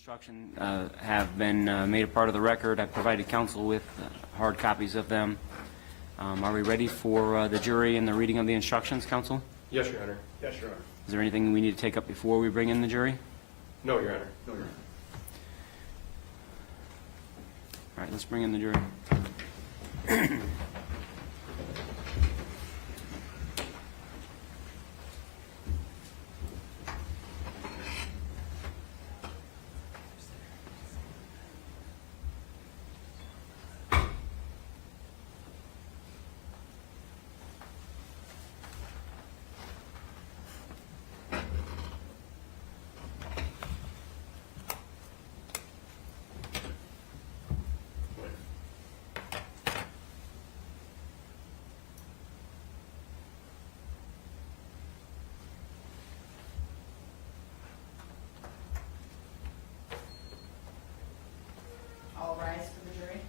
Instructions have been made a part of the record. I've provided counsel with hard copies of them. Are we ready for the jury and the reading of the instructions, counsel? Yes, Your Honor. Yes, Your Honor. Is there anything we need to take up before we bring in the jury? No, Your Honor. No, Your Honor. All right, let's bring in the jury. All rise for the jury.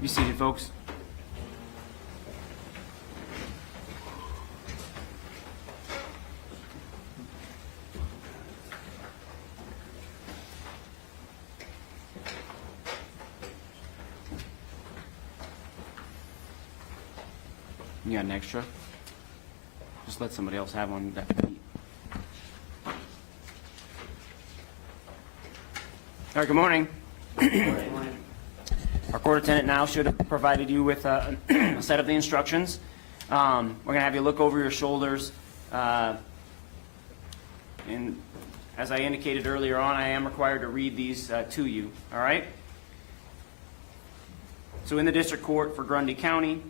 Be seated, folks. You got an extra? Just let somebody else have one. All right, good morning. Our court attendant now should have provided you with a set of the instructions. We're going to have you look over your shoulders. And as I indicated earlier on, I am required to read these to you. All right? So in the district court for Grundy County,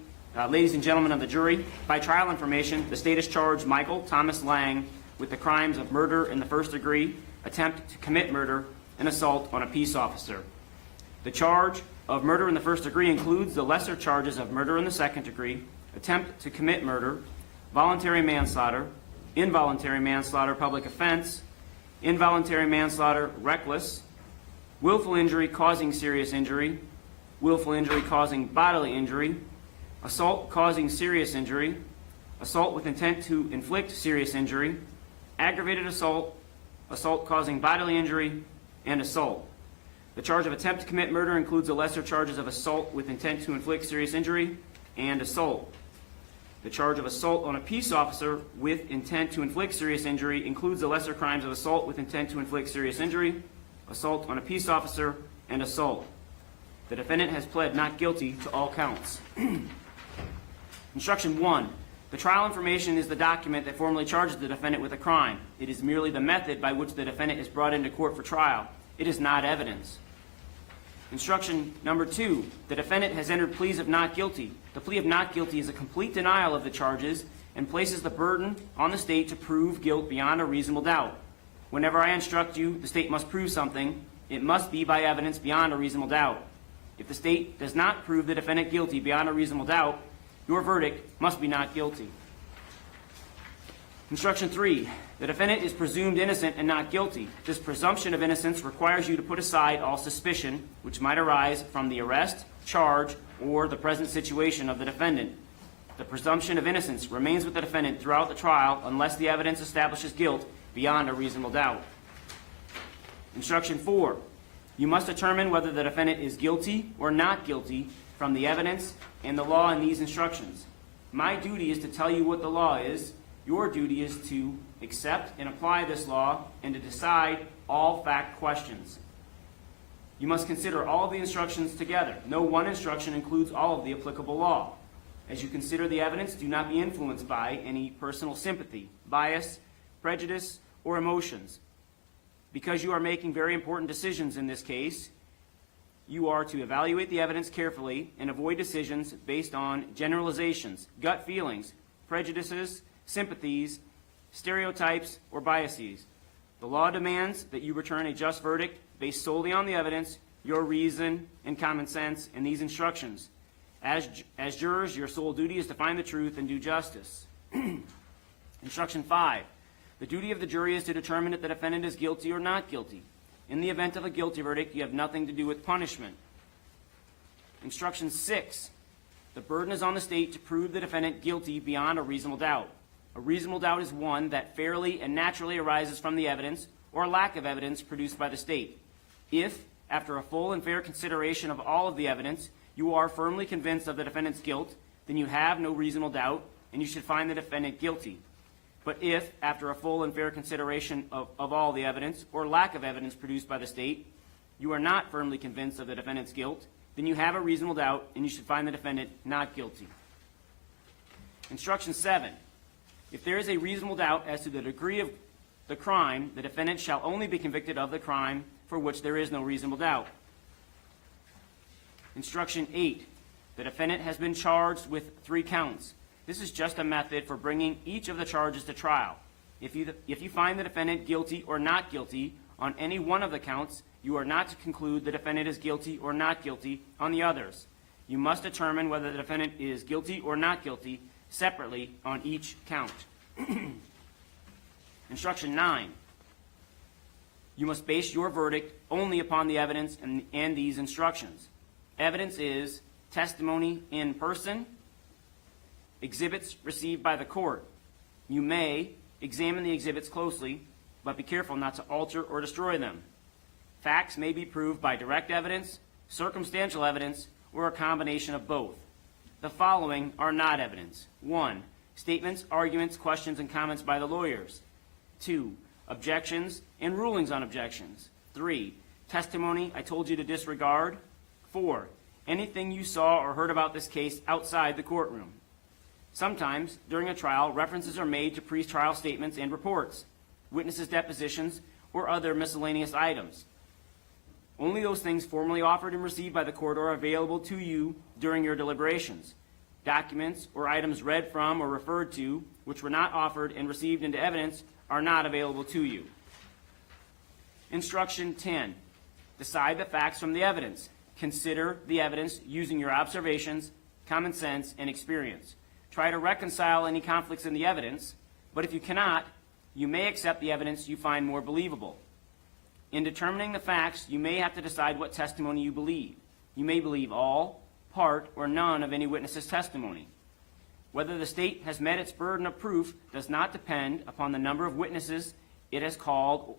ladies and gentlemen of the jury, by trial information, the state has charged Michael Thomas Lang with the crimes of murder in the first degree, attempt to commit murder, and assault on a peace officer. The charge of murder in the first degree includes the lesser charges of murder in the second degree, attempt to commit murder, voluntary manslaughter, involuntary manslaughter, public offense, involuntary manslaughter, reckless, willful injury causing serious injury, willful injury causing bodily injury, assault causing serious injury, assault with intent to inflict serious injury, aggravated assault, assault causing bodily injury, and assault. The charge of attempt to commit murder includes the lesser charges of assault with intent to inflict serious injury and assault. The charge of assault on a peace officer with intent to inflict serious injury includes the lesser crimes of assault with intent to inflict serious injury, assault on a peace officer, and assault. The defendant has pled not guilty to all counts. Instruction 1. The trial information is the document that formally charges the defendant with a crime. It is merely the method by which the defendant is brought into court for trial. It is not evidence. Instruction number 2, the defendant has entered pleas of not guilty. The plea of not guilty is a complete denial of the charges and places the burden on the state to prove guilt beyond a reasonable doubt. Whenever I instruct you, the state must prove something. It must be by evidence beyond a reasonable doubt. If the state does not prove the defendant guilty beyond a reasonable doubt, your verdict must be not guilty. Instruction 3, the defendant is presumed innocent and not guilty. This presumption of innocence requires you to put aside all suspicion which might arise from the arrest, charge, or the present situation of the defendant. The presumption of innocence remains with the defendant throughout the trial unless the evidence establishes guilt beyond a reasonable doubt. Instruction 4, you must determine whether the defendant is guilty or not guilty from the evidence and the law in these instructions. My duty is to tell you what the law is. Your duty is to accept and apply this law and to decide all fact questions. You must consider all of the instructions together. No one instruction includes all of the applicable law. As you consider the evidence, do not be influenced by any personal sympathy, bias, prejudice, or emotions. Because you are making very important decisions in this case, you are to evaluate the evidence carefully and avoid decisions based on generalizations, gut feelings, prejudices, sympathies, stereotypes, or biases. The law demands that you return a just verdict based solely on the evidence, your reason, and common sense in these instructions. As jurors, your sole duty is to find the truth and do justice. Instruction 5. The duty of the jury is to determine if the defendant is guilty or not guilty. In the event of a guilty verdict, you have nothing to do with punishment. Instruction 6. The burden is on the state to prove the defendant guilty beyond a reasonable doubt. A reasonable doubt is one that fairly and naturally arises from the evidence or lack of evidence produced by the state. If, after a full and fair consideration of all of the evidence, you are firmly convinced of the defendant's guilt, then you have no reasonable doubt, and you should find the defendant guilty. But if, after a full and fair consideration of all the evidence or lack of evidence produced by the state, you are not firmly convinced of the defendant's guilt, then you have a reasonable doubt, and you should find the defendant not guilty. Instruction 7. If there is a reasonable doubt as to the degree of the crime, the defendant shall only be convicted of the crime for which there is no reasonable doubt. Instruction 8. The defendant has been charged with 3 counts. This is just a method for bringing each of the charges to trial. If you find the defendant guilty or not guilty on any one of the counts, you are not to conclude the defendant is guilty or not guilty on the others. You must determine whether the defendant is guilty or not guilty separately on each count. Instruction 9. You must base your verdict only upon the evidence and these instructions. Evidence is testimony in person, exhibits received by the court. You may examine the exhibits closely, but be careful not to alter or destroy them. Facts may be proved by direct evidence, circumstantial evidence, or a combination of both. The following are not evidence. 1. Statements, arguments, questions, and comments by the lawyers. 2. Objections and rulings on objections. 3. Testimony I told you to disregard. 4. Anything you saw or heard about this case outside the courtroom. Sometimes, during a trial, references are made to pre-trial statements and reports, witnesses' depositions, or other miscellaneous items. Only those things formally offered and received by the court are available to you during your deliberations. Documents or items read from or referred to, which were not offered and received into evidence, are not available to you. Instruction 10. Decide the facts from the evidence. Consider the evidence using your observations, common sense, and experience. Try to reconcile any conflicts in the evidence, but if you cannot, you may accept the evidence you find more believable. In determining the facts, you may have to decide what testimony you believe. You may believe all, part, or none of any witness's testimony. Whether the state has met its burden of proof does not depend upon the number of witnesses it has called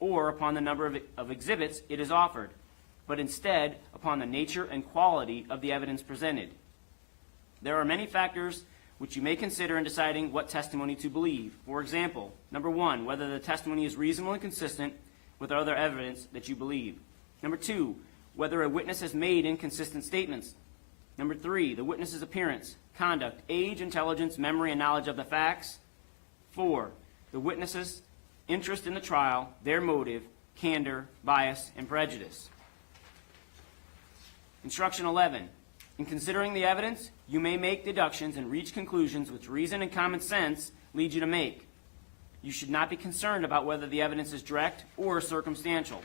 or upon the number of exhibits it has offered, but instead upon the nature and quality of the evidence presented. There are many factors which you may consider in deciding what testimony to believe. For example, number 1, whether the testimony is reasonable and consistent with other evidence that you believe. Number 2, whether a witness has made inconsistent statements. Number 3, the witness's appearance, conduct, age, intelligence, memory, and knowledge of the facts. 4, the witness's interest in the trial, their motive, candor, bias, and prejudice. Instruction 11. In considering the evidence, you may make deductions and reach conclusions which reason and common sense lead you to make. You should not be concerned about whether the evidence is direct or circumstantial.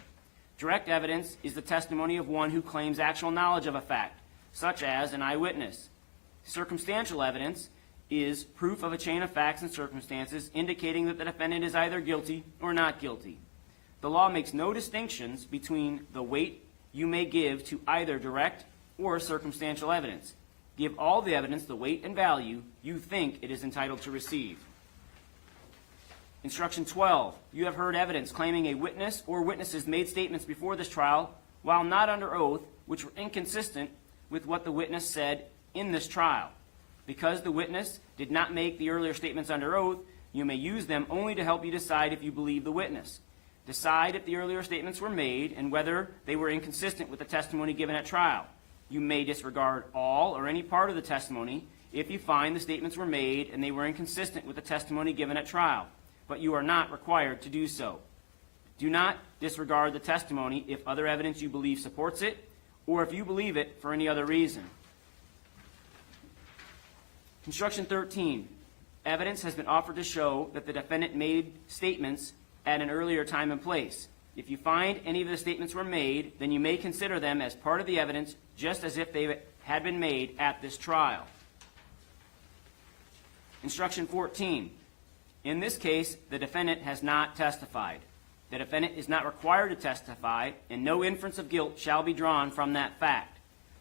Direct evidence is the testimony of one who claims actual knowledge of a fact, such as an eyewitness. Circumstantial evidence is proof of a chain of facts and circumstances indicating that the defendant is either guilty or not guilty. The law makes no distinctions between the weight you may give to either direct or circumstantial evidence. Give all the evidence the weight and value you think it is entitled to receive. Instruction 12. You have heard evidence claiming a witness or witnesses made statements before this trial while not under oath, which were inconsistent with what the witness said in this trial. Because the witness did not make the earlier statements under oath, you may use them only to help you decide if you believe the witness. Decide if the earlier statements were made and whether they were inconsistent with the testimony given at trial. You may disregard all or any part of the testimony if you find the statements were made and they were inconsistent with the testimony given at trial, but you are not required to do so. Do not disregard the testimony if other evidence you believe supports it, or if you believe it for any other reason. Instruction 13. Evidence has been offered to show that the defendant made statements at an earlier time and place. If you find any of the statements were made, then you may consider them as part of the evidence, just as if they had been made at this trial. Instruction 14. In this case, the defendant has not testified. The defendant is not required to testify, and no inference of guilt shall be drawn from that fact.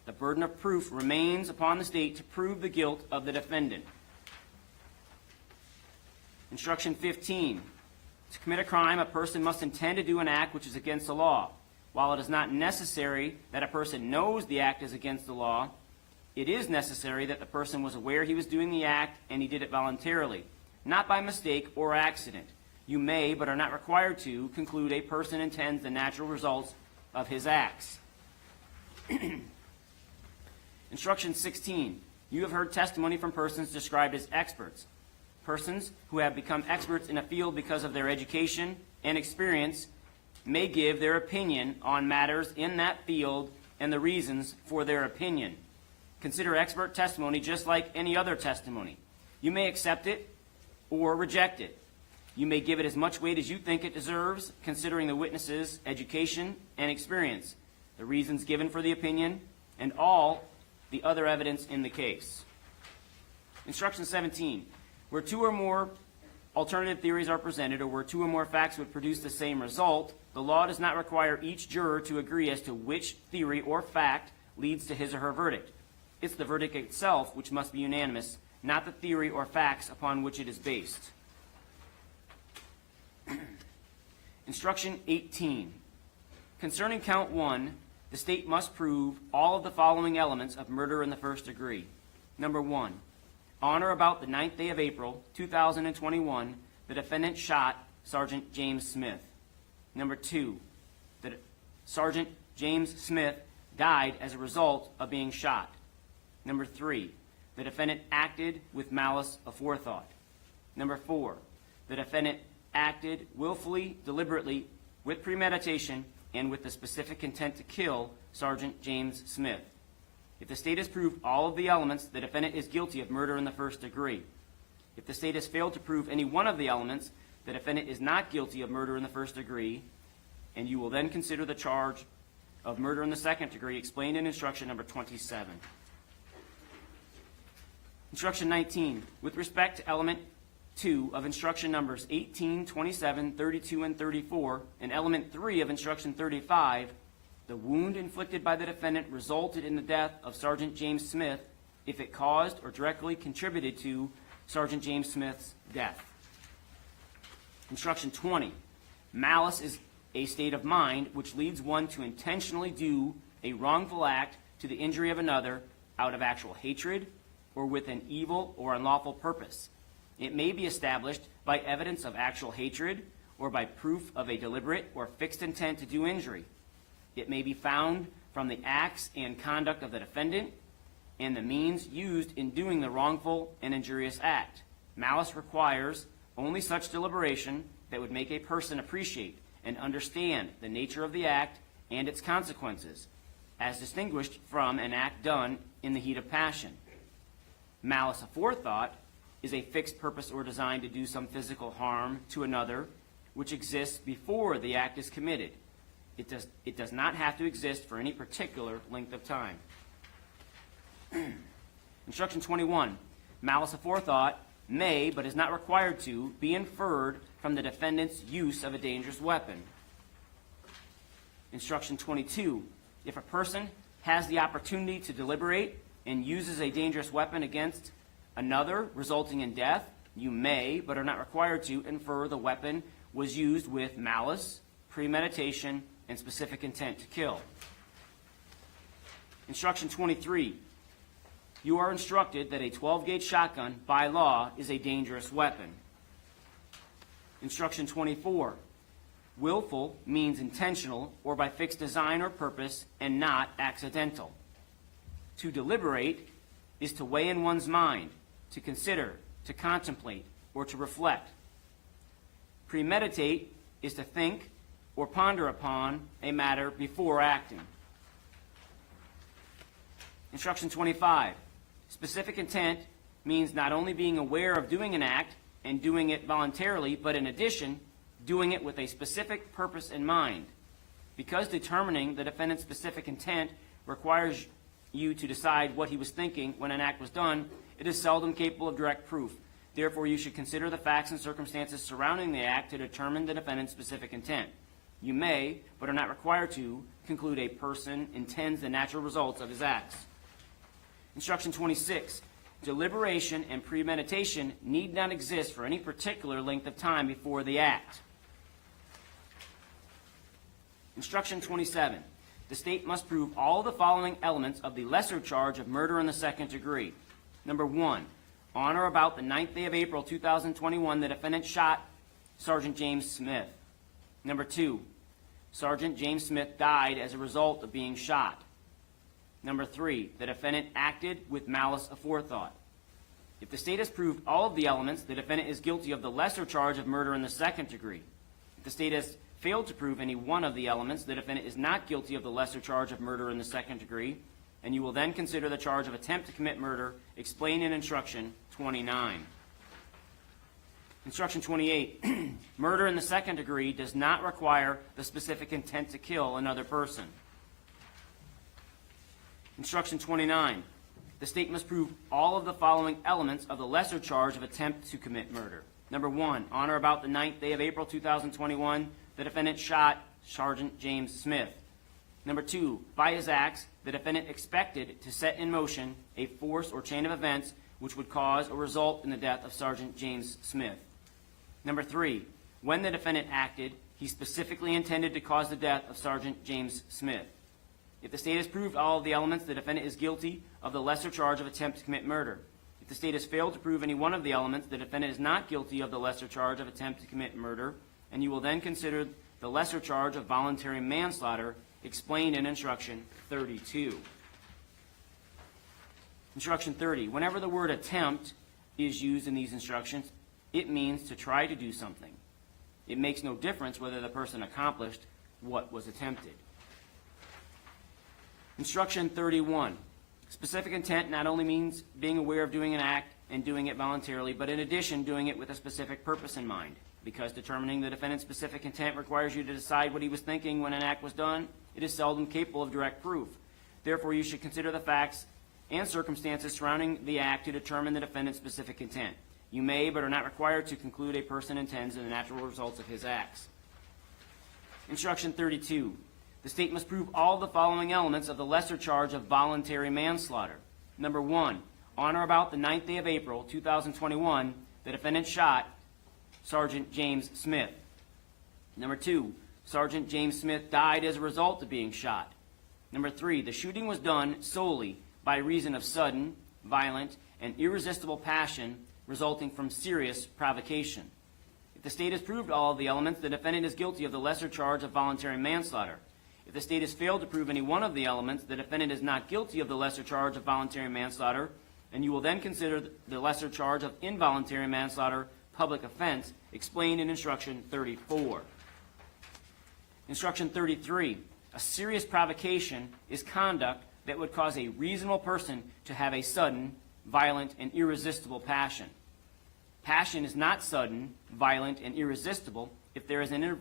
The burden of proof remains upon the state to prove the guilt of the defendant. Instruction 15. To commit a crime, a person must intend to do an act which is against the law. While it is not necessary that a person knows the act is against the law, it is necessary that the person was aware he was doing the act and he did it voluntarily, not by mistake or accident. You may, but are not required to, conclude a person intends the natural results of his acts. Instruction 16. You have heard testimony from persons described as experts. Persons who have become experts in a field because of their education and experience may give their opinion on matters in that field and the reasons for their opinion. Consider expert testimony just like any other testimony. You may accept it or reject it. You may give it as much weight as you think it deserves, considering the witness's education and experience, the reasons given for the opinion, and all the other evidence in the case. Instruction 17. Where two or more alternative theories are presented, or where two or more facts would produce the same result, the law does not require each juror to agree as to which theory or fact leads to his or her verdict. It's the verdict itself which must be unanimous, not the theory or facts upon which it is based. Instruction 18. Concerning count 1, the state must prove all of the following elements of murder in the first degree. Number 1. On or about the 9th day of April, 2021, the defendant shot Sergeant James Smith. Number 2. That Sergeant James Smith died as a result of being shot. Number 3. The defendant acted with malice aforethought. Number 4. The defendant acted willfully, deliberately, with premeditation, and with the specific intent to kill Sergeant James Smith. If the state has proved all of the elements, the defendant is guilty of murder in the first degree. If the state has failed to prove any one of the elements, the defendant is not guilty of murder in the first degree, and you will then consider the charge of murder in the second degree explained in instruction number 27. Instruction 19. With respect to element 2 of instruction numbers 18, 27, 32, and 34, and element 3 of instruction 35, the wound inflicted by the defendant resulted in the death of Sergeant James Smith if it caused or directly contributed to Sergeant James Smith's death. Instruction 20. Malice is a state of mind which leads one to intentionally do a wrongful act to the injury of another out of actual hatred or with an evil or unlawful purpose. It may be established by evidence of actual hatred or by proof of a deliberate or fixed intent to do injury. It may be found from the acts and conduct of the defendant and the means used in doing the wrongful and injurious act. Malice requires only such deliberation that would make a person appreciate and understand the nature of the act and its consequences, as distinguished from an act done in the heat of passion. Malice aforethought is a fixed purpose or design to do some physical harm to another which exists before the act is committed. It does not have to exist for any particular length of time. Instruction 21. Malice aforethought may, but is not required to, be inferred from the defendant's use of a dangerous weapon. Instruction 22. If a person has the opportunity to deliberate and uses a dangerous weapon against another, resulting in death, you may, but are not required to, infer the weapon was used with malice, premeditation, and specific intent to kill. Instruction 23. You are instructed that a 12-gauge shotgun, by law, is a dangerous weapon. Instruction 24. Willful means intentional or by fixed design or purpose and not accidental. To deliberate is to weigh in one's mind, to consider, to contemplate, or to reflect. Premeditate is to think or ponder upon a matter before acting. Instruction 25. Specific intent means not only being aware of doing an act and doing it voluntarily, but in addition, doing it with a specific purpose in mind. Because determining the defendant's specific intent requires you to decide what he was thinking when an act was done, it is seldom capable of direct proof. Therefore, you should consider the facts and circumstances surrounding the act to determine the defendant's specific intent. You may, but are not required to, conclude a person intends the natural results of his acts. Instruction 26. Deliberation and premeditation need not exist for any particular length of time before the act. Instruction 27. The state must prove all the following elements of the lesser charge of murder in the second degree. Number 1. On or about the 9th day of April 2021, the defendant shot Sergeant James Smith. Number 2. Sergeant James Smith died as a result of being shot. Number 3. The defendant acted with malice aforethought. If the state has proved all of the elements, the defendant is guilty of the lesser charge of murder in the second degree. If the state has failed to prove any one of the elements, the defendant is not guilty of the lesser charge of murder in the second degree, and you will then consider the charge of attempt to commit murder explained in Instruction 29. Instruction 28. Murder in the second degree does not require the specific intent to kill another person. Instruction 29. The state must prove all of the following elements of the lesser charge of attempt to commit murder. Number 1. On or about the 9th day of April 2021, the defendant shot Sergeant James Smith. Number 2. By his acts, the defendant expected to set in motion a force or chain of events which would cause or result in the death of Sergeant James Smith. Number 3. When the defendant acted, he specifically intended to cause the death of Sergeant James Smith. If the state has proved all of the elements, the defendant is guilty of the lesser charge of attempt to commit murder. If the state has failed to prove any one of the elements, the defendant is not guilty of the lesser charge of attempt to commit murder, and you will then consider the lesser charge of voluntary manslaughter explained in Instruction 32. Instruction 30. Whenever the word attempt is used in these instructions, it means to try to do something. It makes no difference whether the person accomplished what was attempted. Instruction 31. Specific intent not only means being aware of doing an act and doing it voluntarily, but in addition, doing it with a specific purpose in mind. Because determining the defendant's specific intent requires you to decide what he was thinking when an act was done, it is seldom capable of direct proof. Therefore, you should consider the facts and circumstances surrounding the act to determine the defendant's specific intent. You may, but are not required to, conclude a person intends the natural results of his acts. Instruction 32. The state must prove all the following elements of the lesser charge of voluntary manslaughter. Number 1. On or about the 9th day of April 2021, the defendant shot Sergeant James Smith. Number 2. Sergeant James Smith died as a result of being shot. Number 3. The shooting was done solely by reason of sudden, violent, and irresistible passion resulting from serious provocation. If the state has proved all of the elements, the defendant is guilty of the lesser charge of voluntary manslaughter. If the state has failed to prove any one of the elements, the defendant is not guilty of the lesser charge of voluntary manslaughter, and you will then consider the lesser charge of involuntary manslaughter, public offense, explained in Instruction 34. Instruction 33. A serious provocation is conduct that would cause a reasonable person to have a sudden, violent, and irresistible passion. Passion is not sudden, violent, and irresistible if there is an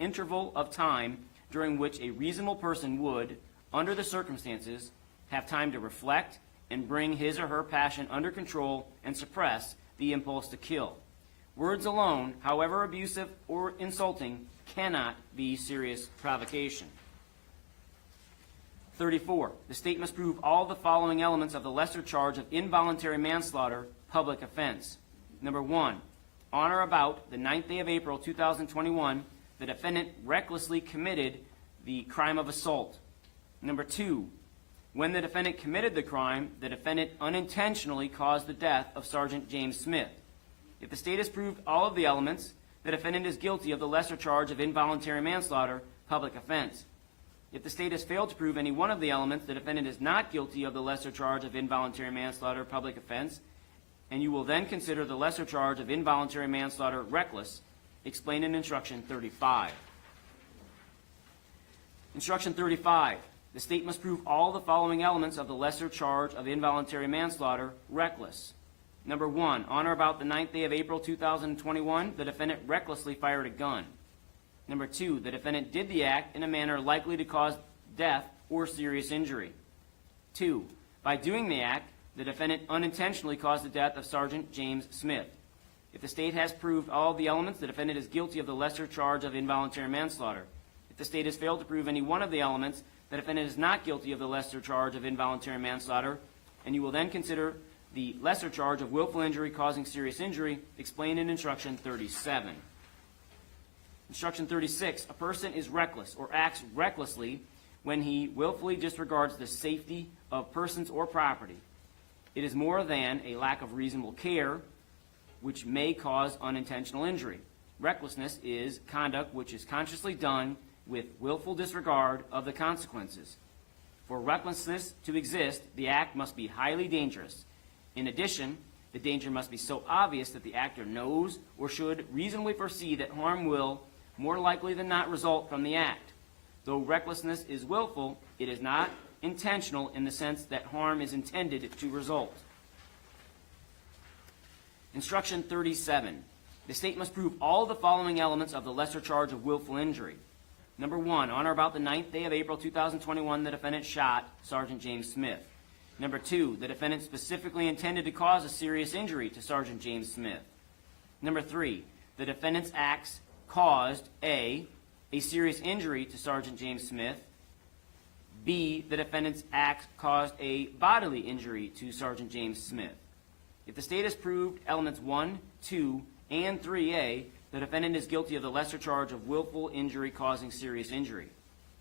interval of time during which a reasonable person would, under the circumstances, have time to reflect and bring his or her passion under control and suppress the impulse to kill. Words alone, however abusive or insulting, cannot be serious provocation. 34. The state must prove all the following elements of the lesser charge of involuntary manslaughter, public offense. Number 1. On or about the 9th day of April 2021, the defendant recklessly committed the crime of assault. Number 2. When the defendant committed the crime, the defendant unintentionally caused the death of Sergeant James Smith. If the state has proved all of the elements, the defendant is guilty of the lesser charge of involuntary manslaughter, public offense. If the state has failed to prove any one of the elements, the defendant is not guilty of the lesser charge of involuntary manslaughter, public offense, and you will then consider the lesser charge of involuntary manslaughter, reckless, explained in Instruction 35. Instruction 35. The state must prove all the following elements of the lesser charge of involuntary manslaughter, reckless. Number 1. On or about the 9th day of April 2021, the defendant recklessly fired a gun. Number 2, the defendant did the act in a manner likely to cause death or serious injury. 2, by doing the act, the defendant unintentionally caused the death of Sergeant James Smith. If the state has proved all of the elements, the defendant is guilty of the lesser charge of involuntary manslaughter. If the state has failed to prove any one of the elements, the defendant is not guilty of the lesser charge of involuntary manslaughter, and you will then consider the lesser charge of willful injury causing serious injury, explained in Instruction 37. Instruction 36, a person is reckless or acts recklessly when he willfully disregards the safety of persons or property. It is more than a lack of reasonable care, which may cause unintentional injury. Recklessness is conduct which is consciously done with willful disregard of the consequences. For recklessness to exist, the act must be highly dangerous. In addition, the danger must be so obvious that the actor knows or should reasonably foresee that harm will, more likely than not, result from the act. Though recklessness is willful, it is not intentional in the sense that harm is intended to result. Instruction 37. The state must prove all the following elements of the lesser charge of willful injury. Number 1, on or about the 9th day of April 2021, the defendant shot Sergeant James Smith. Number 2, the defendant specifically intended to cause a serious injury to Sergeant James Smith. Number 3, the defendant's acts caused A, serious injury to Sergeant James Smith. B, the defendant's acts caused a bodily injury to Sergeant James Smith. If the state has proved elements 1, 2, and 3A, the defendant is guilty of the lesser charge of willful injury causing serious injury.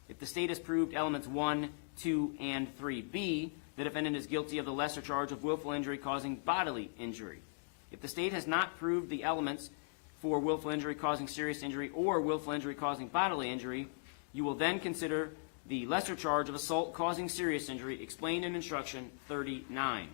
If the state has proved elements 1, 2, and 3B, the defendant is guilty of the lesser charge of willful injury causing bodily injury. If the state has not proved the elements for willful injury causing serious injury or willful injury causing bodily injury, you will then consider the lesser charge of assault causing serious injury, explained in Instruction 39.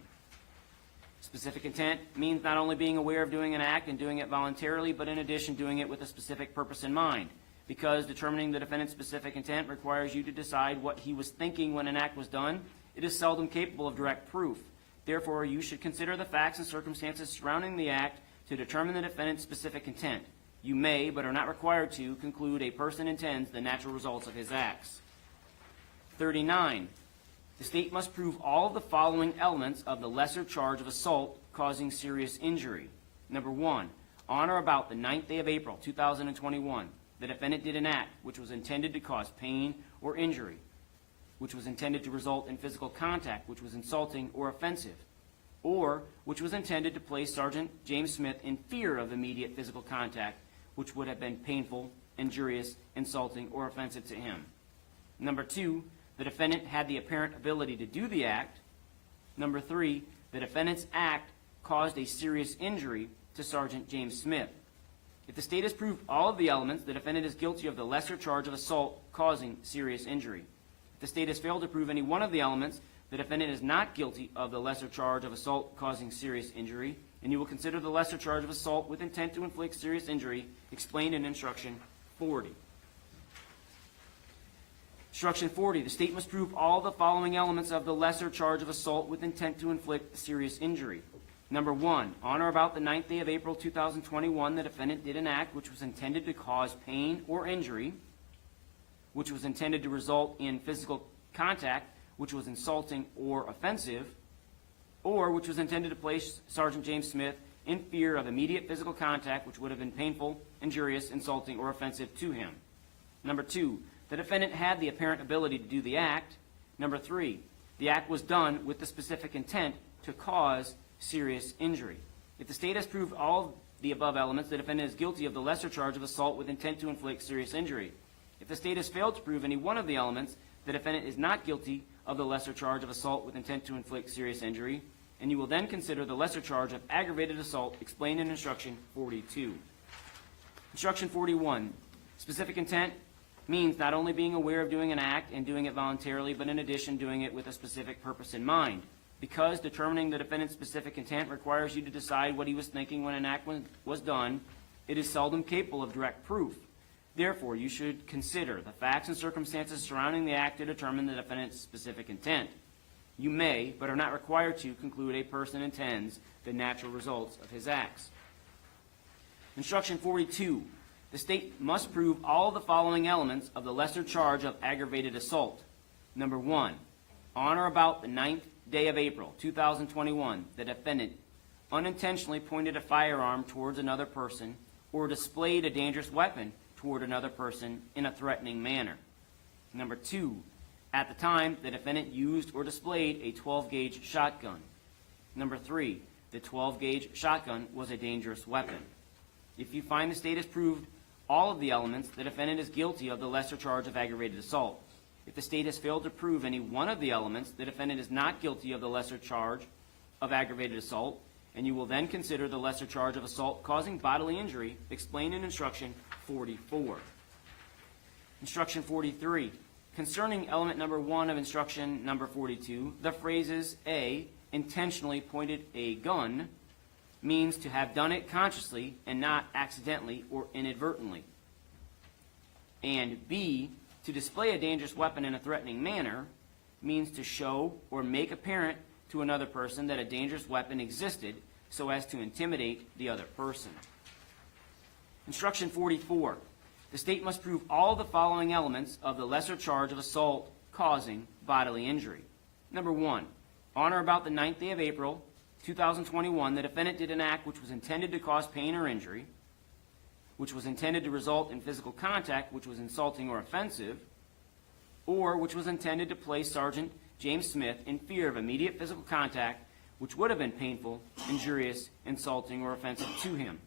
Specific intent means not only being aware of doing an act and doing it voluntarily, but in addition doing it with a specific purpose in mind. Because determining the defendant's specific intent requires you to decide what he was thinking when an act was done, it is seldom capable of direct proof. Therefore, you should consider the facts and circumstances surrounding the act to determine the defendant's specific intent. You may, but are not required to, conclude a person intends the natural results of his acts. 39. The state must prove all of the following elements of the lesser charge of assault causing serious injury. Number 1, on or about the 9th day of April, 2021, the defendant did an act which was intended to cause pain or injury, which was intended to result in physical contact, which was insulting or offensive, or which was intended to place Sergeant James Smith in fear of immediate physical contact, which would have been painful, injurious, insulting, or offensive to him. Number 2, the defendant had the apparent ability to do the act. Number 3, the defendant's act caused a serious injury to Sergeant James Smith. If the state has proved all of the elements, the defendant is guilty of the lesser charge of assault causing serious injury. If the state has failed to prove any one of the elements, the defendant is not guilty of the lesser charge of assault causing serious injury, and you will consider the lesser charge of assault with intent to inflict serious injury, explained in Instruction 40. Instruction 40, the state must prove all the following elements of the lesser charge of assault with intent to inflict serious injury. Number 1, on or about the 9th day of April 2021, the defendant did an act which was intended to cause pain or injury, which was intended to result in physical contact, which was insulting or offensive, or which was intended to place Sergeant James Smith in fear of immediate physical contact, which would have been painful, injurious, insulting, or offensive to him. Number 2, the defendant had the apparent ability to do the act. Number 3, the act was done with the specific intent to cause serious injury. If the state has proved all the above elements, the defendant is guilty of the lesser charge of assault with intent to inflict serious injury. If the state has failed to prove any one of the elements, the defendant is not guilty of the lesser charge of assault with intent to inflict serious injury, and you will then consider the lesser charge of aggravated assault, explained in Instruction 42. Instruction 41. Specific intent means not only being aware of doing an act and doing it voluntarily, but in addition doing it with a specific purpose in mind. Because determining the defendant's specific intent requires you to decide what he was thinking when an act was done, it is seldom capable of direct proof. Therefore, you should consider the facts and circumstances surrounding the act to determine the defendant's specific intent. You may, but are not required to, conclude a person intends the natural results of his acts. Instruction 42. The state must prove all of the following elements of the lesser charge of aggravated assault. Number 1, on or about the 9th day of April, 2021, the defendant unintentionally pointed a firearm towards another person or displayed a dangerous weapon toward another person in a threatening manner. Number 2, at the time, the defendant used or displayed a 12-gauge shotgun. Number 3, the 12-gauge shotgun was a dangerous weapon. If you find the state has proved all of the elements, the defendant is guilty of the lesser charge of aggravated assault. If the state has failed to prove any one of the elements, the defendant is not guilty of the lesser charge of aggravated assault, and you will then consider the lesser charge of assault causing bodily injury explained in Instruction 44. Instruction 43. Concerning element number 1 of Instruction number 42, the phrases A, intentionally pointed a gun, means to have done it consciously and not accidentally or inadvertently. And B, to display a dangerous weapon in a threatening manner, means to show or make apparent to another person that a dangerous weapon existed so as to intimidate the other person. Instruction 44. The state must prove all the following elements of the lesser charge of assault causing bodily injury. Number 1, on or about the 9th day of April, 2021, the defendant did an act which was intended to cause pain or injury, which was intended to result in physical contact, which was insulting or offensive, or which was intended to place Sergeant James Smith in fear of immediate physical contact, which would have been painful, injurious, insulting, or offensive to him.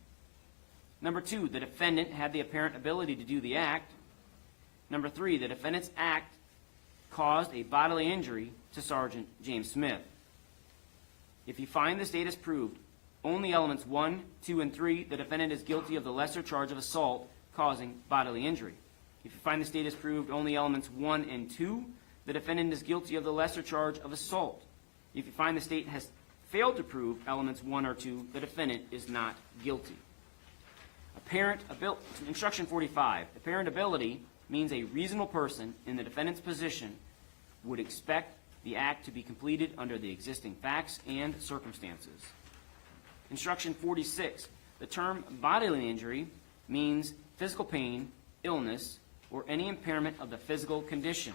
Number 2, the defendant had the apparent ability to do the act. Number 3, the defendant's act caused a bodily injury to Sergeant James Smith. If you find the state has proved only elements 1, 2, and 3, the defendant is guilty of the lesser charge of assault causing bodily injury. If you find the state has proved only elements 1 and 2, the defendant is guilty of the lesser charge of assault. If you find the state has failed to prove elements 1 or 2, the defendant is not guilty. Instruction 45. Apparent ability means a reasonable person in the defendant's position would expect the act to be completed under the existing facts and circumstances. Instruction 46. The term bodily injury means physical pain, illness, or any impairment of the physical condition.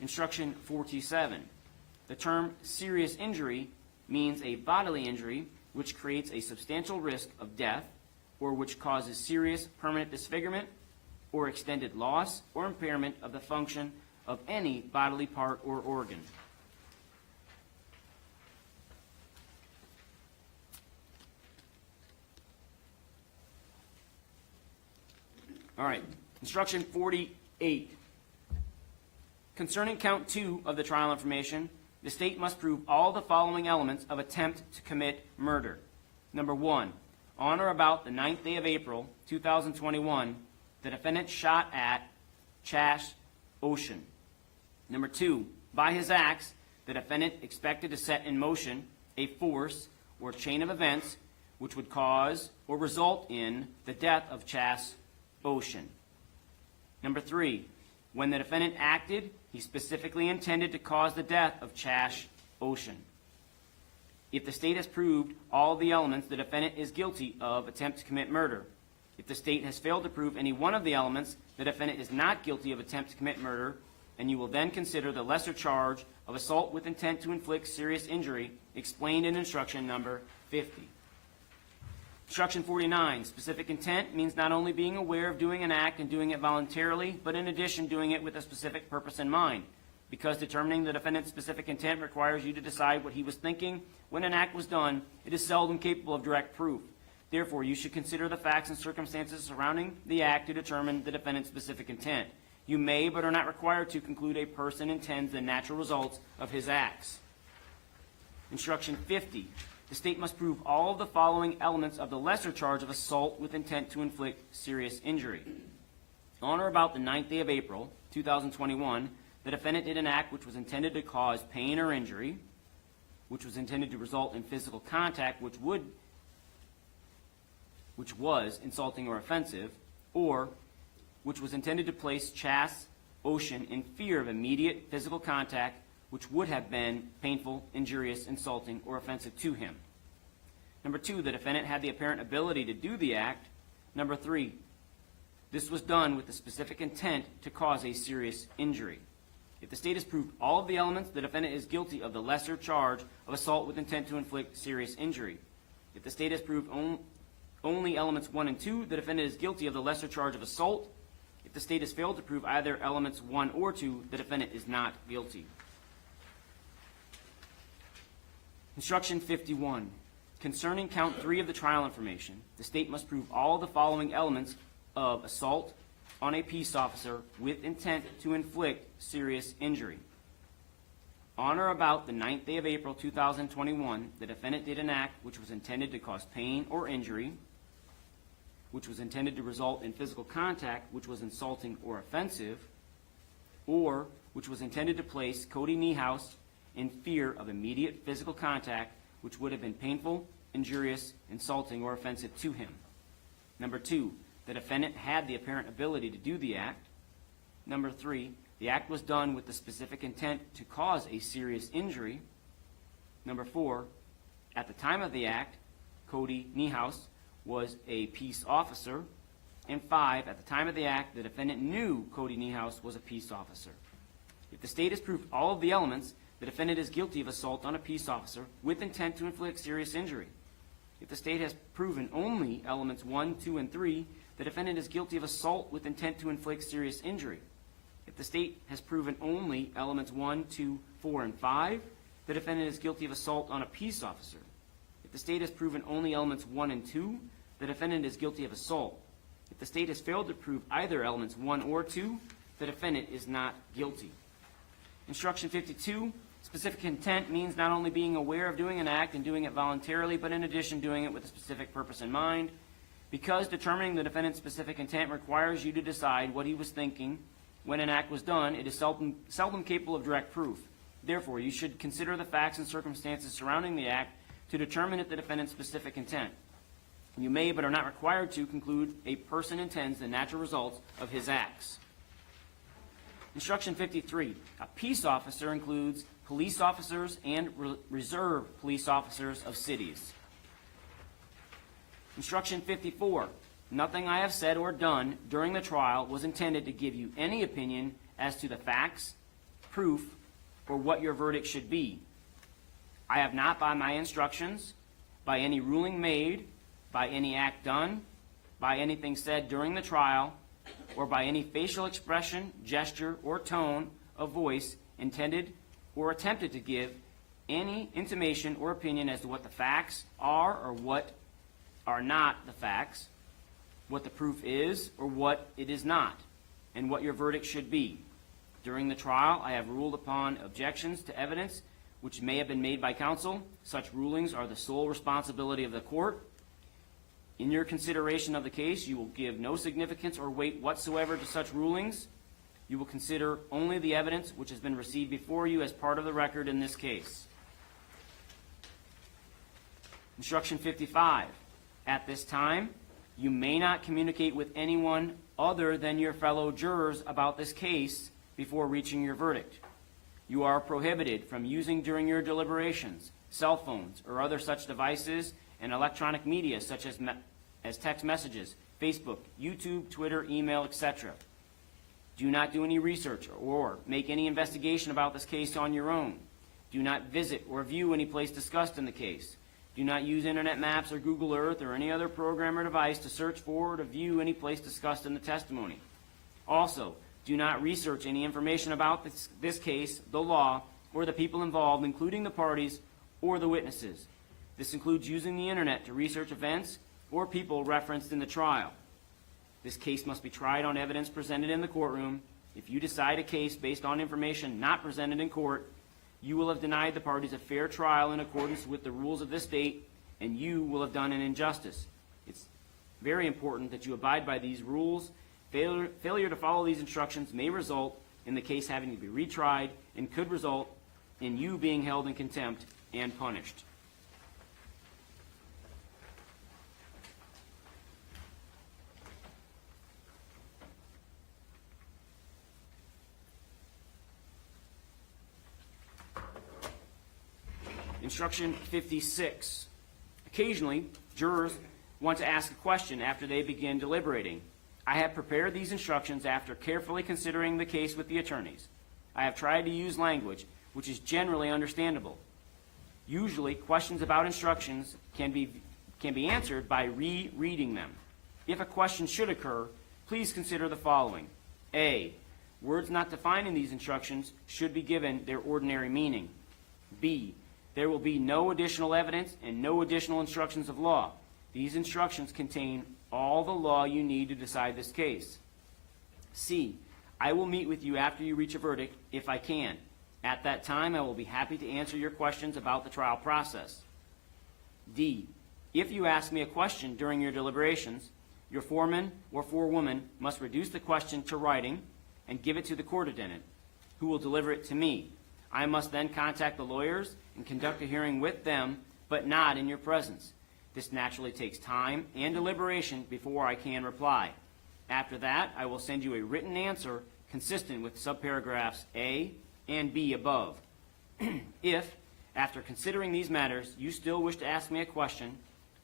Instruction 47. The term serious injury means a bodily injury which creates a substantial risk of death or which causes serious permanent disfigurement or extended loss or impairment of the function of any bodily part or organ. All right, Instruction 48. Concerning count 2 of the trial information, the state must prove all the following elements of attempt to commit murder. Number 1, on or about the 9th day of April, 2021, the defendant shot at Chash Ocean. Number 2, by his acts, the defendant expected to set in motion a force or chain of events which would cause or result in the death of Chash Ocean. Number 3, when the defendant acted, he specifically intended to cause the death of Chash Ocean. If the state has proved all the elements, the defendant is guilty of attempt to commit murder. If the state has failed to prove any one of the elements, the defendant is not guilty of attempt to commit murder, and you will then consider the lesser charge of assault with intent to inflict serious injury explained in Instruction number 50. Instruction 49, specific intent means not only being aware of doing an act and doing it voluntarily, but in addition doing it with a specific purpose in mind. Because determining the defendant's specific intent requires you to decide what he was thinking when an act was done, it is seldom capable of direct proof. Therefore, you should consider the facts and circumstances surrounding the act to determine the defendant's specific intent. You may, but are not required to, conclude a person intends the natural results of his acts. Instruction 50. The state must prove all of the following elements of the lesser charge of assault with intent to inflict serious injury. On or about the 9th day of April, 2021, the defendant did an act which was intended to cause pain or injury, which was intended to result in physical contact, which was insulting or offensive, or which was intended to place Chash Ocean in fear of immediate physical contact, which would have been painful, injurious, insulting, or offensive to him. Number 2, the defendant had the apparent ability to do the act. Number 3, this was done with the specific intent to cause a serious injury. If the state has proved all of the elements, the defendant is guilty of the lesser charge of assault with intent to inflict serious injury. If the state has proved only elements 1 and 2, the defendant is guilty of the lesser charge of assault. If the state has failed to prove either elements 1 or 2, the defendant is not guilty. Instruction 51. Concerning count 3 of the trial information, the state must prove all the following elements of assault on a peace officer with intent to inflict serious injury. On or about the 9th day of April 2021, the defendant did an act which was intended to cause pain or injury, which was intended to result in physical contact, which was insulting or offensive, or which was intended to place Cody Niehaus in fear of immediate physical contact, which would have been painful, injurious, insulting, or offensive to him. Number 2, the defendant had the apparent ability to do the act. Number 3, the act was done with the specific intent to cause a serious injury. Number 4, at the time of the act, Cody Niehaus was a peace officer. And 5, at the time of the act, the defendant knew Cody Niehaus was a peace officer. If the state has proved all of the elements, the defendant is guilty of assault on a peace officer with intent to inflict serious injury. If the state has proven only elements 1, 2, and 3, the defendant is guilty of assault with intent to inflict serious injury. If the state has proven only elements 1, 2, 4, and 5, the defendant is guilty of assault on a peace officer. If the state has proven only elements 1 and 2, the defendant is guilty of assault. If the state has failed to prove either elements 1 or 2, the defendant is not guilty. Instruction 52, specific intent means not only being aware of doing an act and doing it voluntarily, but in addition doing it with a specific purpose in mind. Because determining the defendant's specific intent requires you to decide what he was thinking when an act was done, it is seldom capable of direct proof. Therefore, you should consider the facts and circumstances surrounding the act to determine the defendant's specific intent. You may, but are not required to, conclude a person intends the natural results of his acts. Instruction 53. A peace officer includes police officers and reserve police officers of cities. Instruction 54. Nothing I have said or done during the trial was intended to give you any opinion as to the facts, proof, or what your verdict should be. I have not, by my instructions, by any ruling made, by any act done, by anything said during the trial, or by any facial expression, gesture, or tone of voice intended or attempted to give any intimation or opinion as to what the facts are or what are not the facts, what the proof is or what it is not, and what your verdict should be. During the trial, I have ruled upon objections to evidence which may have been made by counsel. Such rulings are the sole responsibility of the court. In your consideration of the case, you will give no significance or weight whatsoever to such rulings. You will consider only the evidence which has been received before you as part of the record in this case. Instruction 55. At this time, you may not communicate with anyone other than your fellow jurors about this case before reaching your verdict. You are prohibited from using during your deliberations cell phones or other such devices and electronic media such as text messages, Facebook, YouTube, Twitter, email, etc. Do not do any research or make any investigation about this case on your own. Do not visit or view any place discussed in the case. Do not use Internet Maps or Google Earth or any other program or device to search for or to view any place discussed in the testimony. Also, do not research any information about this case, the law, or the people involved, including the parties or the witnesses. This includes using the Internet to research events or people referenced in the trial. This case must be tried on evidence presented in the courtroom. If you decide a case based on information not presented in court, you will have denied the parties a fair trial in accordance with the rules of this state, and you will have done an injustice. It's very important that you abide by these rules. Failure to follow these instructions may result in the case having to be retried and could result in you being held in contempt and punished. Instruction 56. Occasionally, jurors want to ask a question after they begin deliberating. I have prepared these instructions after carefully considering the case with the attorneys. I have tried to use language which is generally understandable. Usually, questions about instructions can be answered by rereading them. If a question should occur, please consider the following. A. Words not defined in these instructions should be given their ordinary meaning. B. There will be no additional evidence and no additional instructions of law. These instructions contain all the law you need to decide this case. C. I will meet with you after you reach a verdict if I can. At that time, I will be happy to answer your questions about the trial process. D. If you ask me a question during your deliberations, your foreman or forewoman must reduce the question to writing and give it to the court attendant, who will deliver it to me. I must then contact the lawyers and conduct a hearing with them, but not in your presence. This naturally takes time and deliberation before I can reply. After that, I will send you a written answer consistent with subparagraphs A and B above. If, after considering these matters, you still wish to ask me a question,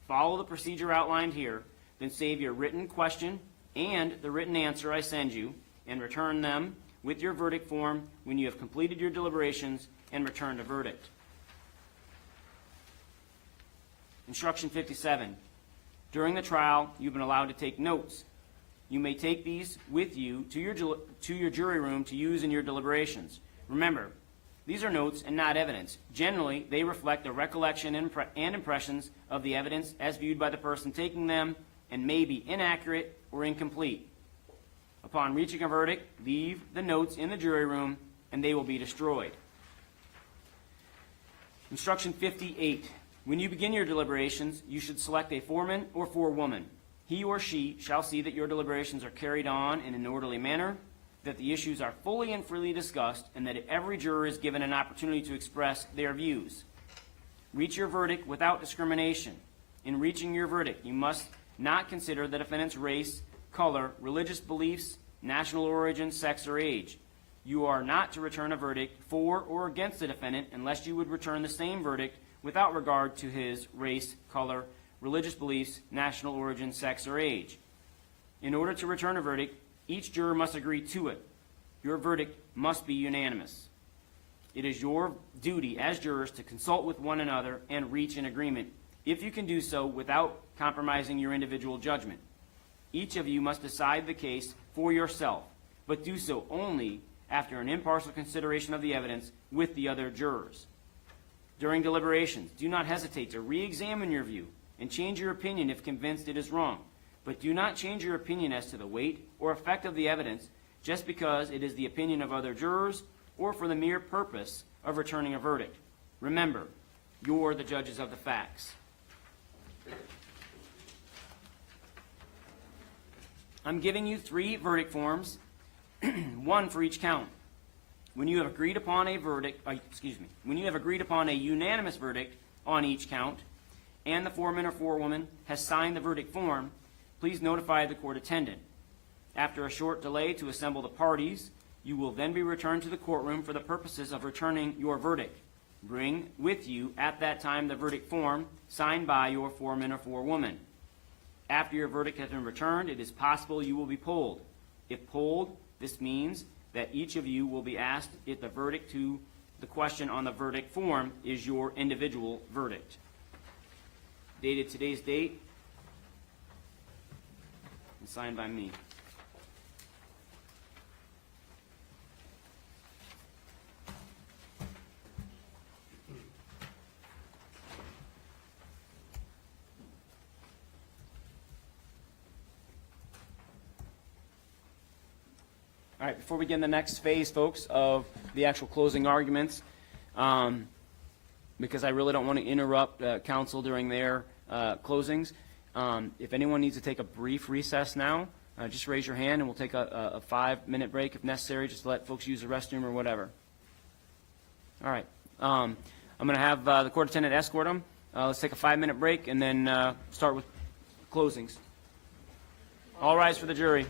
follow the procedure outlined here, then save your written question and the written answer I send you, and return them with your verdict form when you have completed your deliberations and returned a verdict. Instruction 57. During the trial, you've been allowed to take notes. You may take these with you to your jury room to use in your deliberations. Remember, these are notes and not evidence. Generally, they reflect the recollection and impressions of the evidence as viewed by the person taking them, and may be inaccurate or incomplete. Upon reaching a verdict, leave the notes in the jury room, and they will be destroyed. Instruction 58. When you begin your deliberations, you should select a foreman or forewoman. He or she shall see that your deliberations are carried on in an orderly manner, that the issues are fully and freely discussed, and that every juror is given an opportunity to express their views. Reach your verdict without discrimination. In reaching your verdict, you must not consider the defendant's race, color, religious beliefs, national origin, sex, or age. You are not to return a verdict for or against the defendant unless you would return the same verdict without regard to his race, color, religious beliefs, national origin, sex, or age. In order to return a verdict, each juror must agree to it. Your verdict must be unanimous. It is your duty as jurors to consult with one another and reach an agreement, if you can do so without compromising your individual judgment. Each of you must decide the case for yourself, but do so only after an impartial consideration of the evidence with the other jurors. During deliberations, do not hesitate to re-examine your view and change your opinion if convinced it is wrong. But do not change your opinion as to the weight or effect of the evidence just because it is the opinion of other jurors or for the mere purpose of returning a verdict. Remember, you're the judges of the facts. I'm giving you 3 verdict forms, one for each count. When you have agreed upon a unanimous verdict on each count, and the foreman or forewoman has signed the verdict form, please notify the court attendant. After a short delay to assemble the parties, you will then be returned to the courtroom for the purposes of returning your verdict. Bring with you at that time the verdict form signed by your foreman or forewoman. After your verdict has been returned, it is possible you will be polled. If polled, this means that each of you will be asked if the verdict to the question on the verdict form is your individual verdict. Dated today's date and signed by me. All right, before we begin the next phase, folks, of the actual closing arguments, because I really don't want to interrupt counsel during their closings, if anyone needs to take a brief recess now, just raise your hand and we'll take a 5-minute break if necessary, just to let folks use the restroom or whatever. All right. I'm going to have the court attendant escort them. Let's take a 5-minute break and then start with closings. All rise for the jury.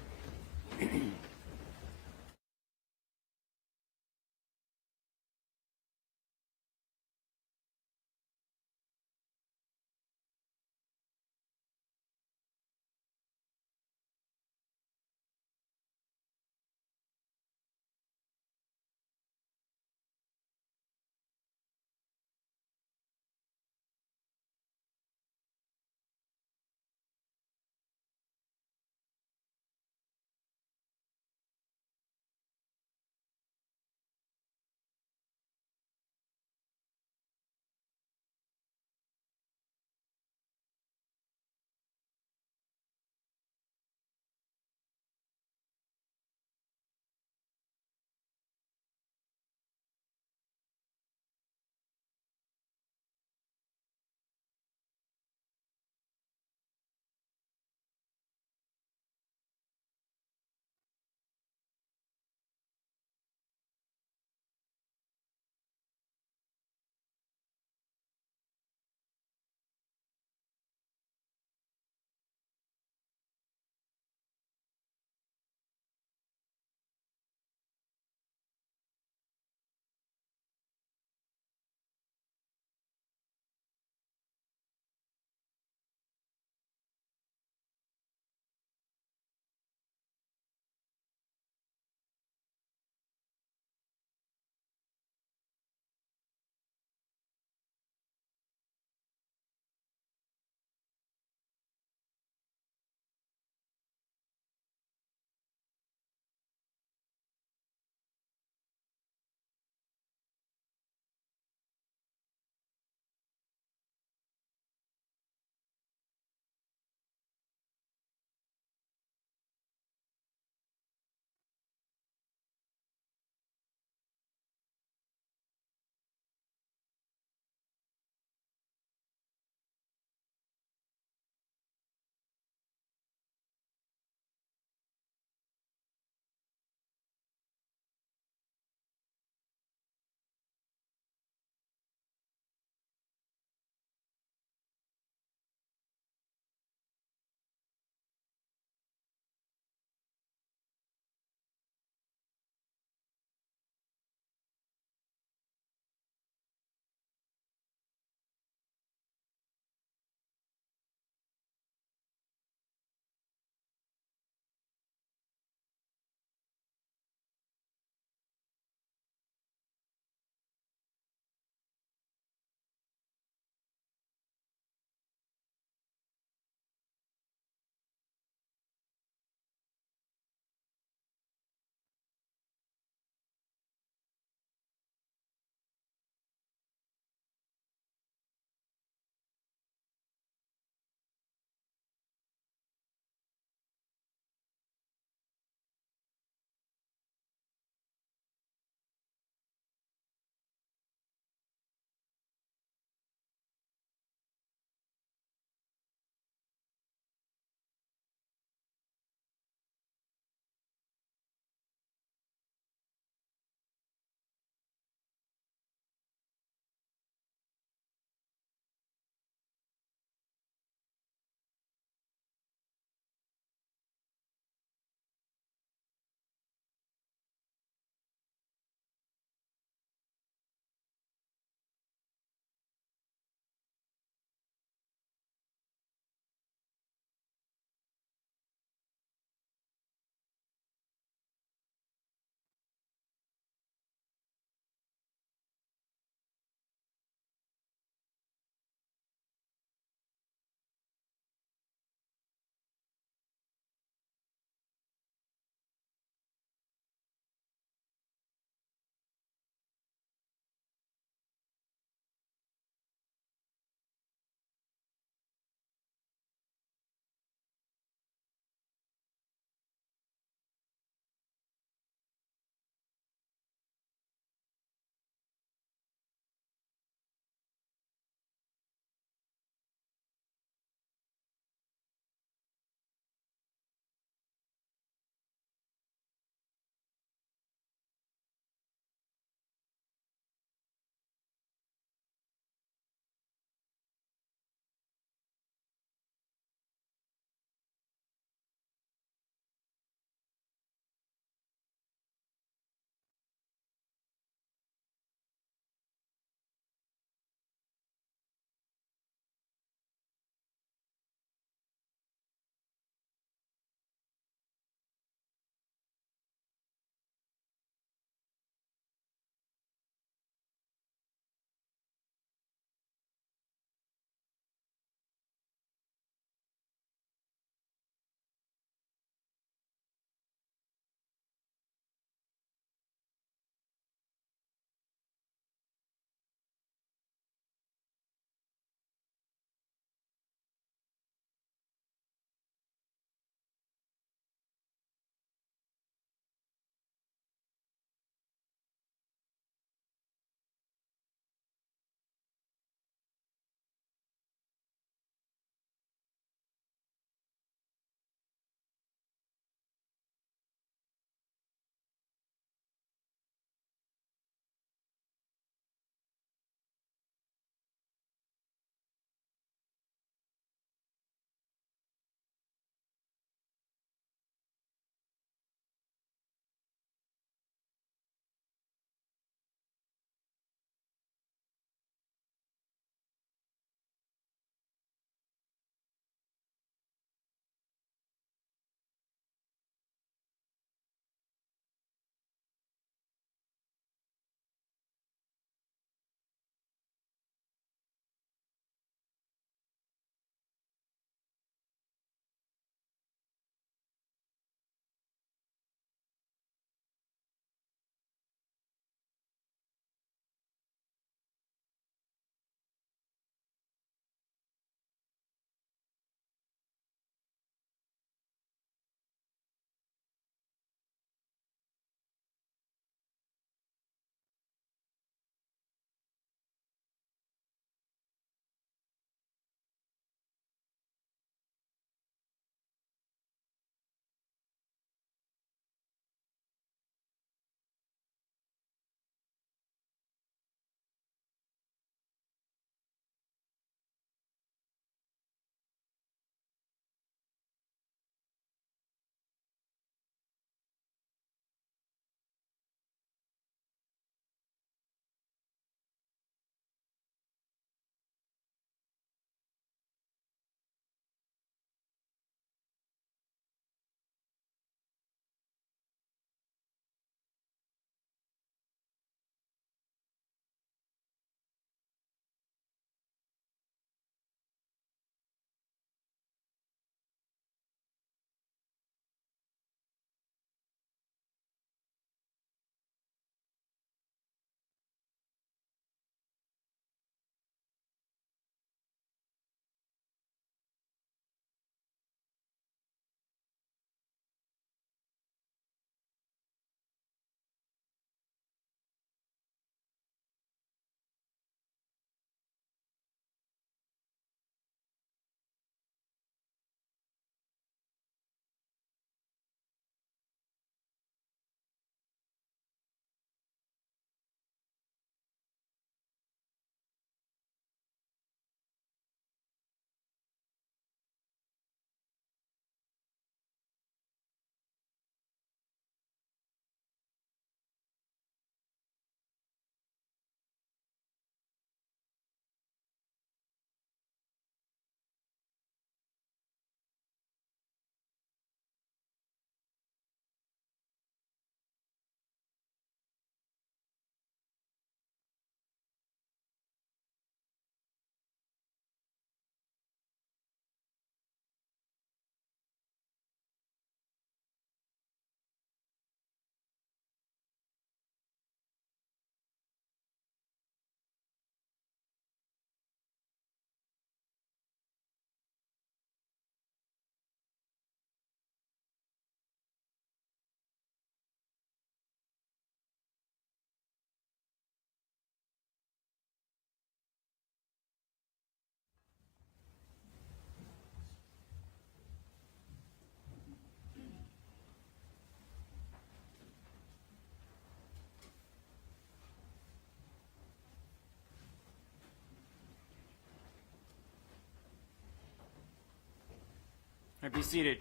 Be seated.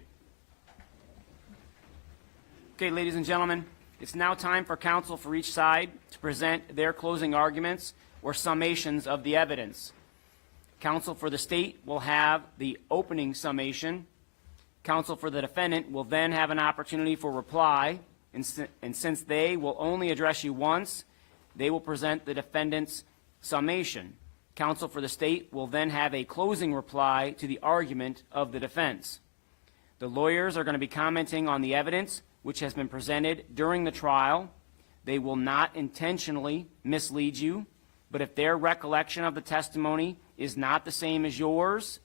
Okay, ladies and gentlemen, it's now time for counsel for each side to present their closing arguments or summations of the evidence. Counsel for the state will have the opening summation. Counsel for the defendant will then have an opportunity for reply, and since they will only address you once, they will present the defendant's summation. Counsel for the state will then have a closing reply to the argument of the defense. The lawyers are going to be commenting on the evidence which has been presented during the trial. They will not intentionally mislead you, but if their recollection of the testimony is not the same as yours,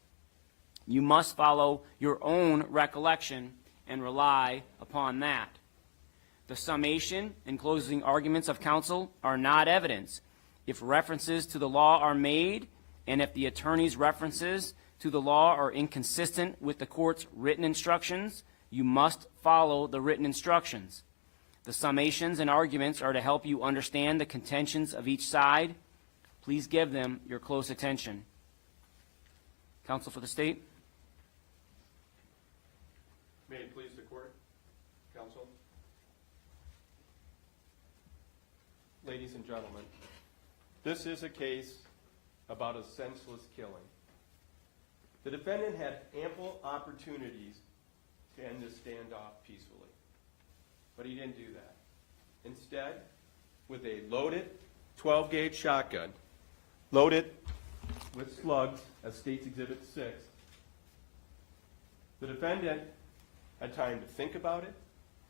you must follow your own recollection and rely upon that. The summation and closing arguments of counsel are not evidence. If references to the law are made, and if the attorney's references to the law are inconsistent with the court's written instructions, you must follow the written instructions. The summations and arguments are to help you understand the contentions of each side. Please give them your close attention. Counsel for the state. May it please the court, counsel. Ladies and gentlemen, this is a case about a senseless killing. The defendant had ample opportunities to end this standoff peacefully, but he didn't do that. Instead, with a loaded 12-gauge shotgun, loaded with slugs, as State's Exhibit 6, the defendant had time to think about it,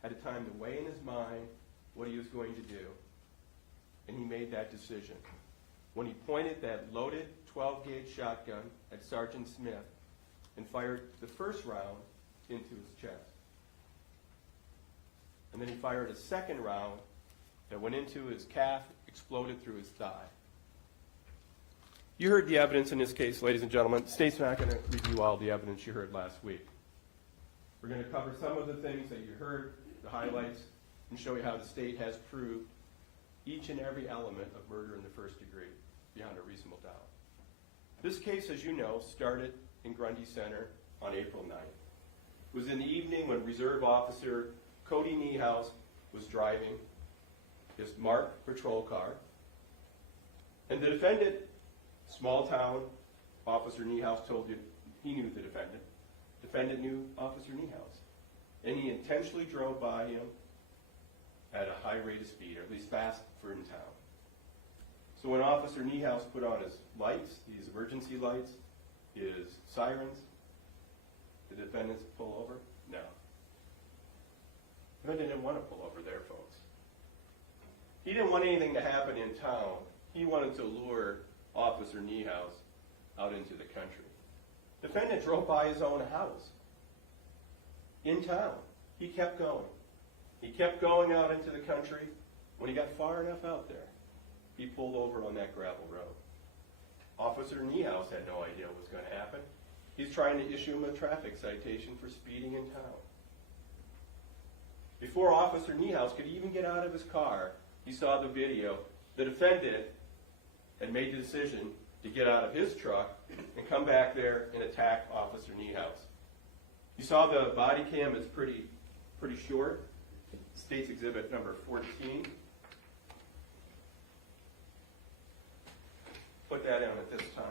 had time to weigh in his mind what he was going to do, and he made that decision. When he pointed that loaded 12-gauge shotgun at Sergeant Smith and fired the first round into his chest. And then he fired a second round that went into his calf, exploded through his thigh. You heard the evidence in this case, ladies and gentlemen. The state's not going to review all the evidence you heard last week. We're going to cover some of the things that you heard, the highlights, and show you how the state has proved each and every element of murder in the first degree beyond a reasonable doubt. This case, as you know, started in Grundy Center on April 9th. It was in the evening when Reserve Officer Cody Niehaus was driving his marked patrol car, and the defendant, small town, Officer Niehaus told you he knew the defendant. Defendant knew Officer Niehaus, and he intentionally drove by him at a high rate of speed, or at least fast for in town. So when Officer Niehaus put on his lights, these emergency lights, his sirens, the defendants pull over? No. The defendant didn't want to pull over there, folks. He didn't want anything to happen in town. He wanted to lure Officer Niehaus out into the country. The defendant drove by his own house in town. He kept going. He kept going out into the country. When he got far enough out there, he pulled over on that gravel road. Officer Niehaus had no idea what was going to happen. He's trying to issue him a traffic citation for speeding in town. Before Officer Niehaus could even get out of his car, he saw the video. The defendant had made the decision to get out of his truck and come back there and attack Officer Niehaus. You saw the body cam is pretty short. State's Exhibit number 14. Put that on at this time.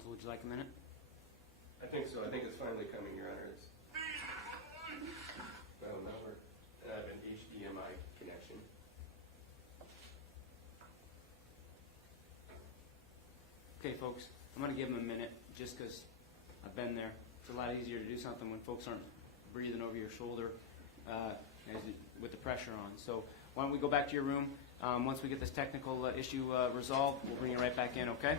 Counsel, would you like a minute? I think so. I think it's finally coming, Your Honor. It's, well, now I have an HDMI connection. Okay, folks, I'm going to give them a minute just because I've been there. It's a lot easier to do something when folks aren't breathing over your shoulder with the pressure on. So why don't we go back to your room? Once we get this technical issue resolved, we'll bring you right back in, okay?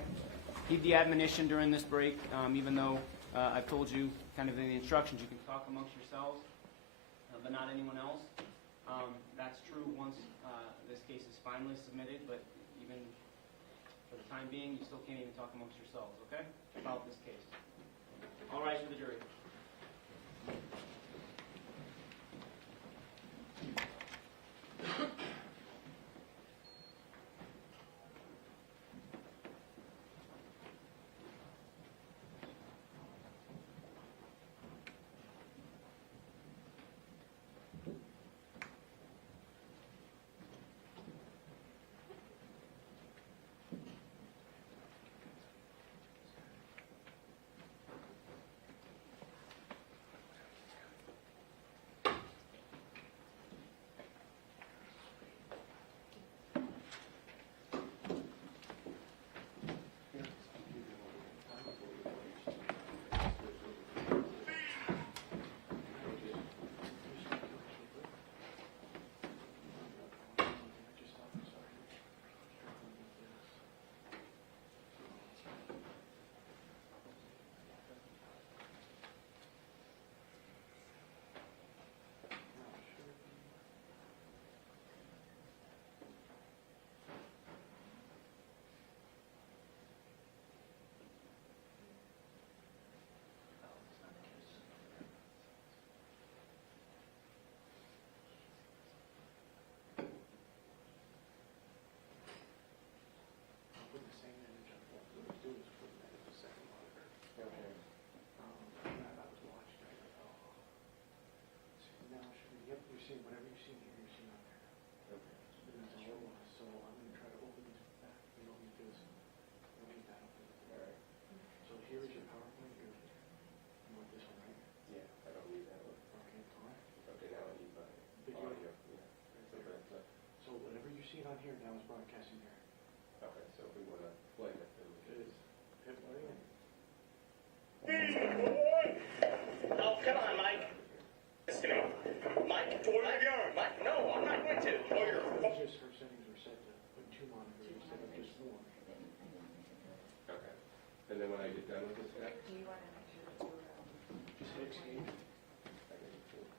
Heed the admonition during this break, even though I've told you kind of in the instructions you can talk amongst yourselves, but not anyone else. That's true once this case is finally submitted, but even for the time being, you still can't even talk amongst yourselves, okay, about this case. All rise for the jury. Whatever you see here, you see on there. Okay. And that's all it was. So I'm going to try to open these back, because I need that open. All right. So here is your PowerPoint. You want this one, right? Yeah, I don't need that one. Okay, fine. Okay, now I need my Video. audio. Yeah. Okay. So whatever you see on here now is broadcasting there. Okay, so if we want to play it, then we can. Hit play and Oh, come on, Mike. Listen to me. Mike, where are you going? Mike, no, I'm not going to. Oh, you're... just her settings were set to put 2 monitors instead of just 1. Okay. And then when I get done with this guy, Do you want to make sure that you're, Just hit escape. I can do it.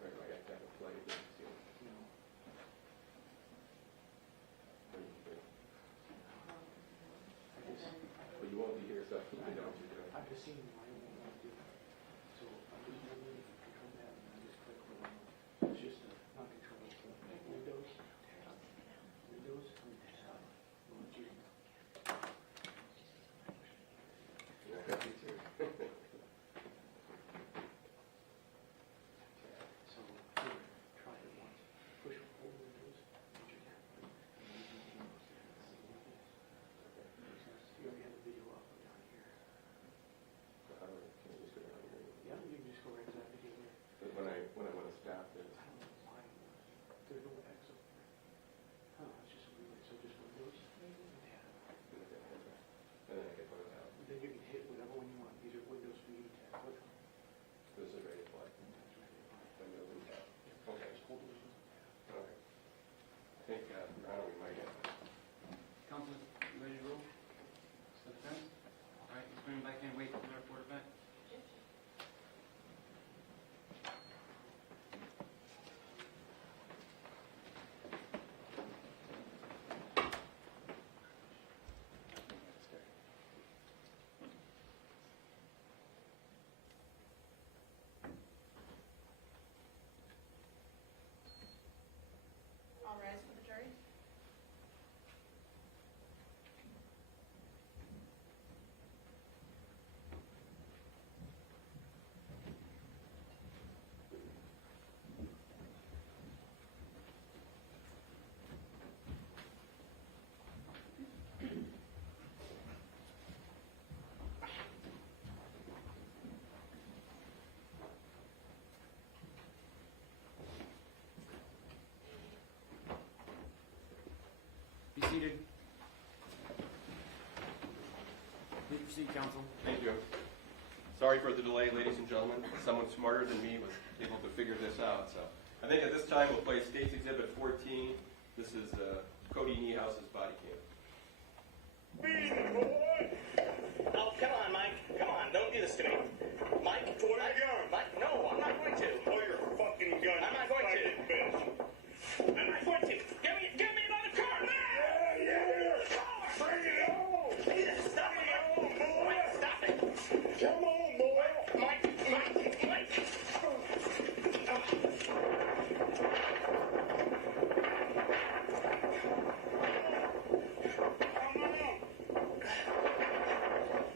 Right, I have to have it played. See what No. you can do. I guess But you won't be here, so I don't do it. I've just seen why I won't want to do that. So I'm just going to control that and I just click on it. It's just not control. Windows. Windows. Yeah, me too. So here, try it once. Push all windows. Put your tab on. And then you can see this. You already have the video up down here. seated. Please proceed, counsel. Thank you. Sorry for the delay, ladies and gentlemen. Someone smarter than me was able to figure this out. So I think at this time we'll play State's Exhibit 14. This is Cody Niehouse's body cam. Oh, come on, Mike. Come on, don't do this to me. Mike, Pull your gun. Mike, no, I'm not going to. Pull your fucking gun. I'm not going to. Faggot bitch. I'm not going to. Give me another car now! Yeah. Bring it on. Stop it, Come on, boy. Mike. Stop it. Come on, boy.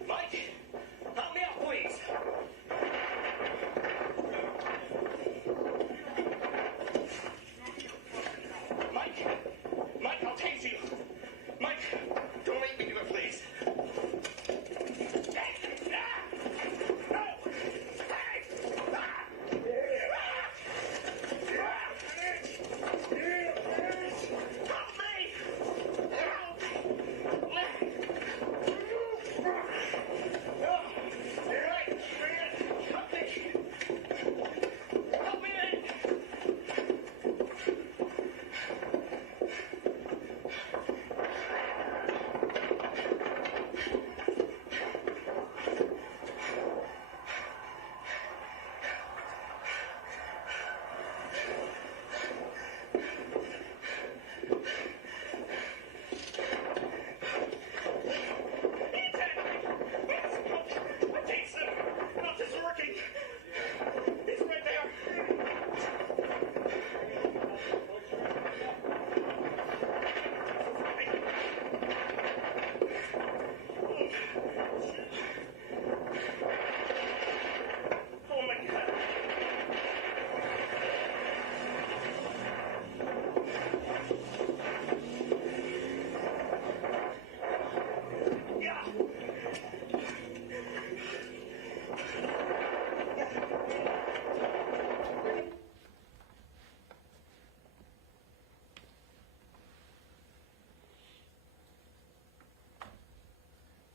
Mike. Mike, help me out, please. Mike, I'll tase you. Mike, don't make me do it, please.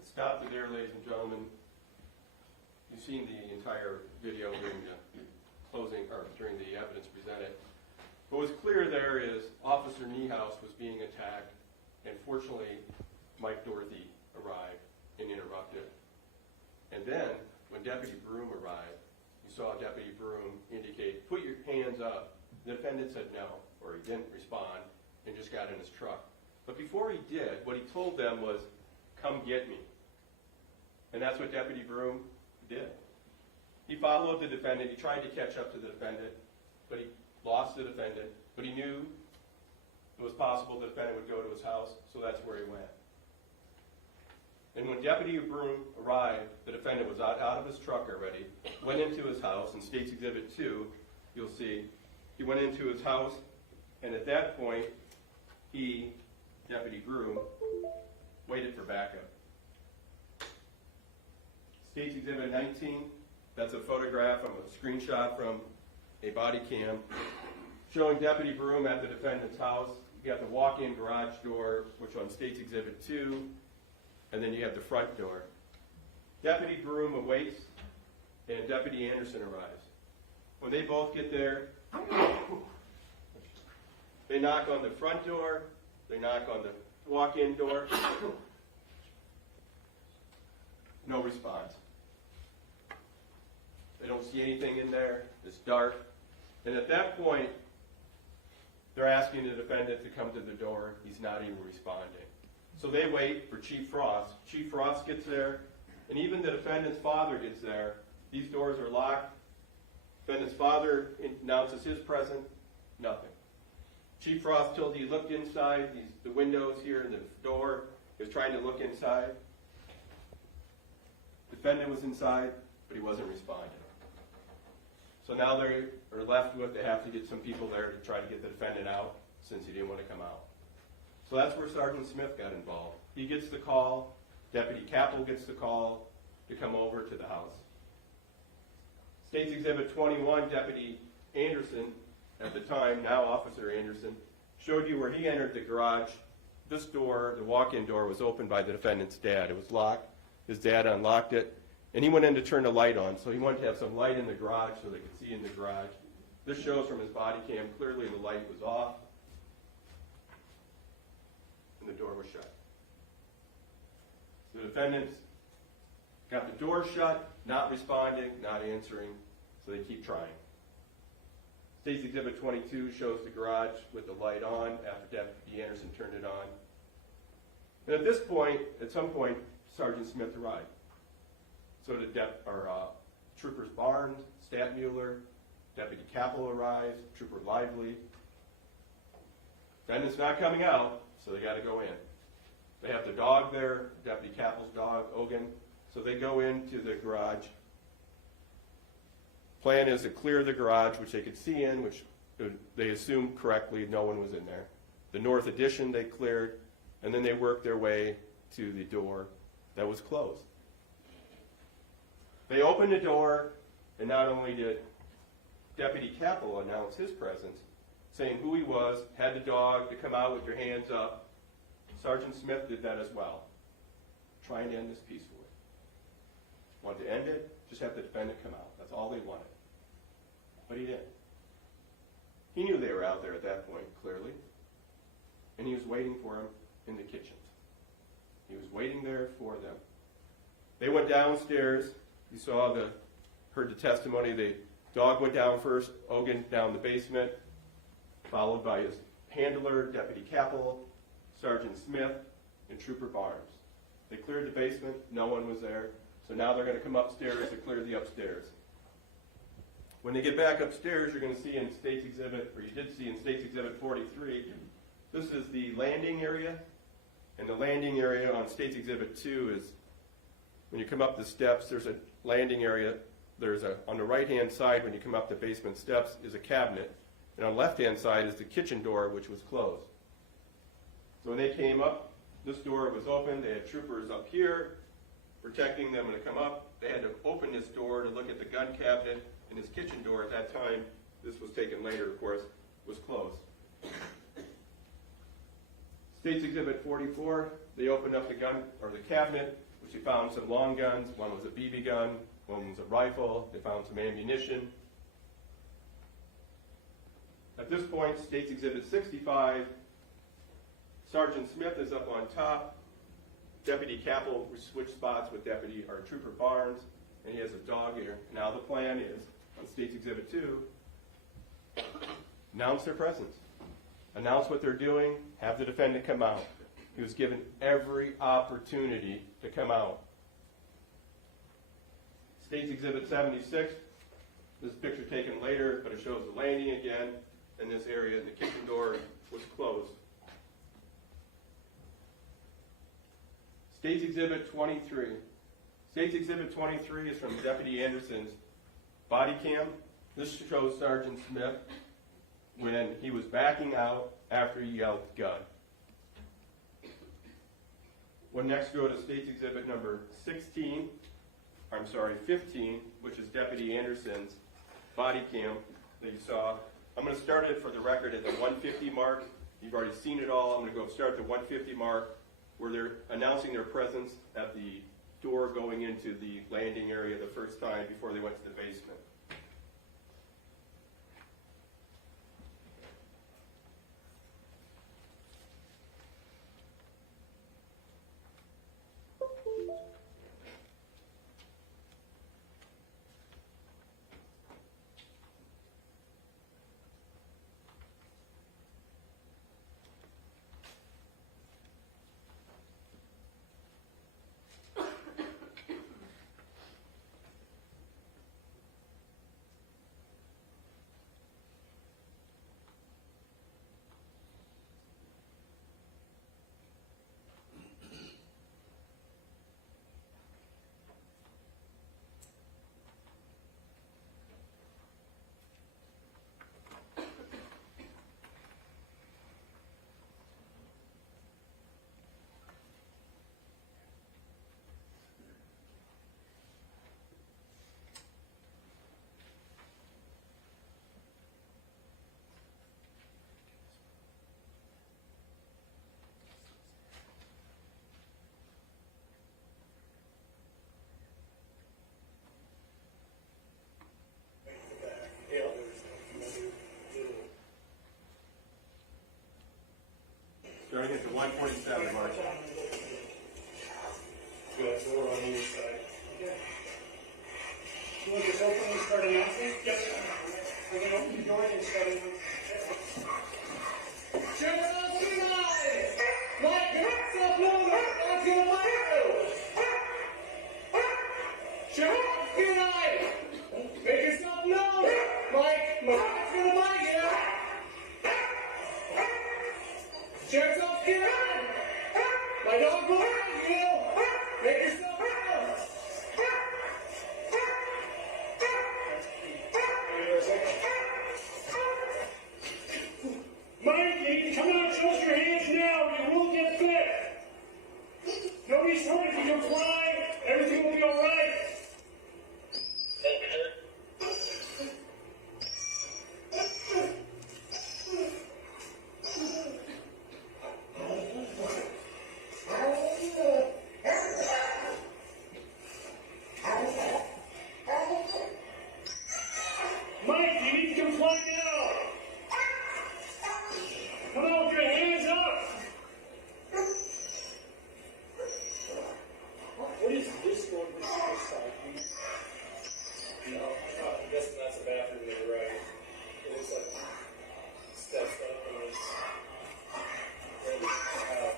Stop it there, ladies and gentlemen. You've seen the entire video during the closing, or during the evidence presented. What was clear there is Officer Niehaus was being attacked, and fortunately, Mike Dorothy arrived and interrupted. And then, when Deputy Broom arrived, you saw Deputy Broom indicate, "Put your hands up." The defendant said no, or he didn't respond, and just got in his truck. But before he did, what he told them was, "Come get me." And that's what Deputy Broom did. He followed the defendant. He tried to catch up to the defendant, but he lost the defendant. But he knew it was possible the defendant would go to his house, so that's where he went. And when Deputy Broom arrived, the defendant was out of his truck already, went into his house. In State's Exhibit 2, you'll see, he went into his house, and at that point, Deputy Broom, waited for backup. State's Exhibit 19, that's a photograph of a screenshot from a body cam showing Deputy Broom at the defendant's house. You got the walk-in garage door, which on State's Exhibit 2, and then you have the front door. Deputy Broom awaits, and Deputy Anderson arrives. When they both get there, they knock on the front door, they knock on the walk-in door. No response. They don't see anything in there. It's dark. And at that point, they're asking the defendant to come to the door. He's not even responding. So they wait for Chief Frost. Chief Frost gets there, and even the defendant's father gets there. These doors are locked. Defendant's father announces his presence. Nothing. Chief Frost told he looked inside the windows here and the door. He was trying to look inside. Defendant was inside, but he wasn't responding. So now they are left with, they have to get some people there to try to get the defendant out, since he didn't want to come out. So that's where Sergeant Smith got involved. He gets the call, Deputy Capel gets the call to come over to the house. State's Exhibit 21, Deputy Anderson, at the time, now Officer Anderson, showed you where he entered the garage this door, the walk-in door, was opened by the defendant's dad. It was locked. His dad unlocked it, and he went in to turn the light on. So he wanted to have some light in the garage so they could see in the garage. This shows from his body cam clearly the light was off, and the door was shut. The defendants got the door shut, not responding, not answering, so they keep trying. State's Exhibit 22 shows the garage with the light on after Deputy Anderson turned it on. And at this point, at some point, Sergeant Smith arrived. So did Troopers Barnes, Stadtmuller, Deputy Capel arrives, Trooper Lively. Defendant's not coming out, so they got to go in. They have the dog there, Deputy Capel's dog, Ogun, so they go into the garage. Plan is to clear the garage, which they could see in, which they assumed correctly no one was in there. The north addition they cleared, and then they worked their way to the door that was closed. They opened the door, and not only did Deputy Capel announce his presence, saying who he was, had the dog to come out with your hands up, Sergeant Smith did that as well, trying to end this peacefully. Want to end it, just have the defendant come out. That's all they wanted. But he didn't. He knew they were out there at that point, clearly, and he was waiting for him in the kitchen. He was waiting there for them. They went downstairs. You heard the testimony. The dog went down first, Ogun down the basement, followed by his handler, Deputy Capel, Sergeant Smith, and Trooper Barnes. They cleared the basement. No one was there. So now they're going to come upstairs to clear the upstairs. When they get back upstairs, you're going to see in State's Exhibit, or you did see in State's Exhibit 43, this is the landing area. And the landing area on State's Exhibit 2 is, when you come up the steps, there's a landing area. On the right-hand side, when you come up the basement steps, is a cabinet. And on the left-hand side is the kitchen door, which was closed. So when they came up, this door was open. They had troopers up here protecting them when they come up. They had to open this door to look at the gun cabinet, and his kitchen door at that time, this was taken later, of course, was closed. State's Exhibit 44, they opened up the cabinet, which they found some long guns. One was a BB gun, one was a rifle. They found some ammunition. At this point, State's Exhibit 65, Sergeant Smith is up on top. Deputy Capel switched spots with Trooper Barnes, and he has a dog here. Now the plan is, on State's Exhibit 2, announce their presence. Announce what they're doing, have the defendant come out. He was given every opportunity to come out. State's Exhibit 76, this picture taken later, but it shows the landing again, and this area, the kitchen door was closed. State's Exhibit 23. State's Exhibit 23 is from Deputy Anderson's body cam. This shows Sergeant Smith when he was backing out after he yelled gun. We'll next go to State's Exhibit number 15, which is Deputy Anderson's body cam that you saw. I'm going to start it for the record at the 150 mark. You've already seen it all. I'm going to go start at the 150 mark where they're announcing their presence at the door going into the landing area the first time before they went to the basement. 427, Mark. Good, so we're on either side. Okay. You want this open and start announcing? Yep. We're going to open the door and start announcing. Check it out tonight! Mike, make yourself known! I'm going to fight you! Check it out tonight! Make yourself known! Mike, Mike's going to fight you! Check it out tonight! My dog will fight you! Make yourself known! Mike, you need to come out and show us your hands now, or you will get bit. Nobody's hurt. If you comply, everything will be all right. Mike, you need to comply now. Come on with your hands up! What is this going to this side? No, I'm guessing that's a bathroom to the right. It looks like steps up and it's ready out.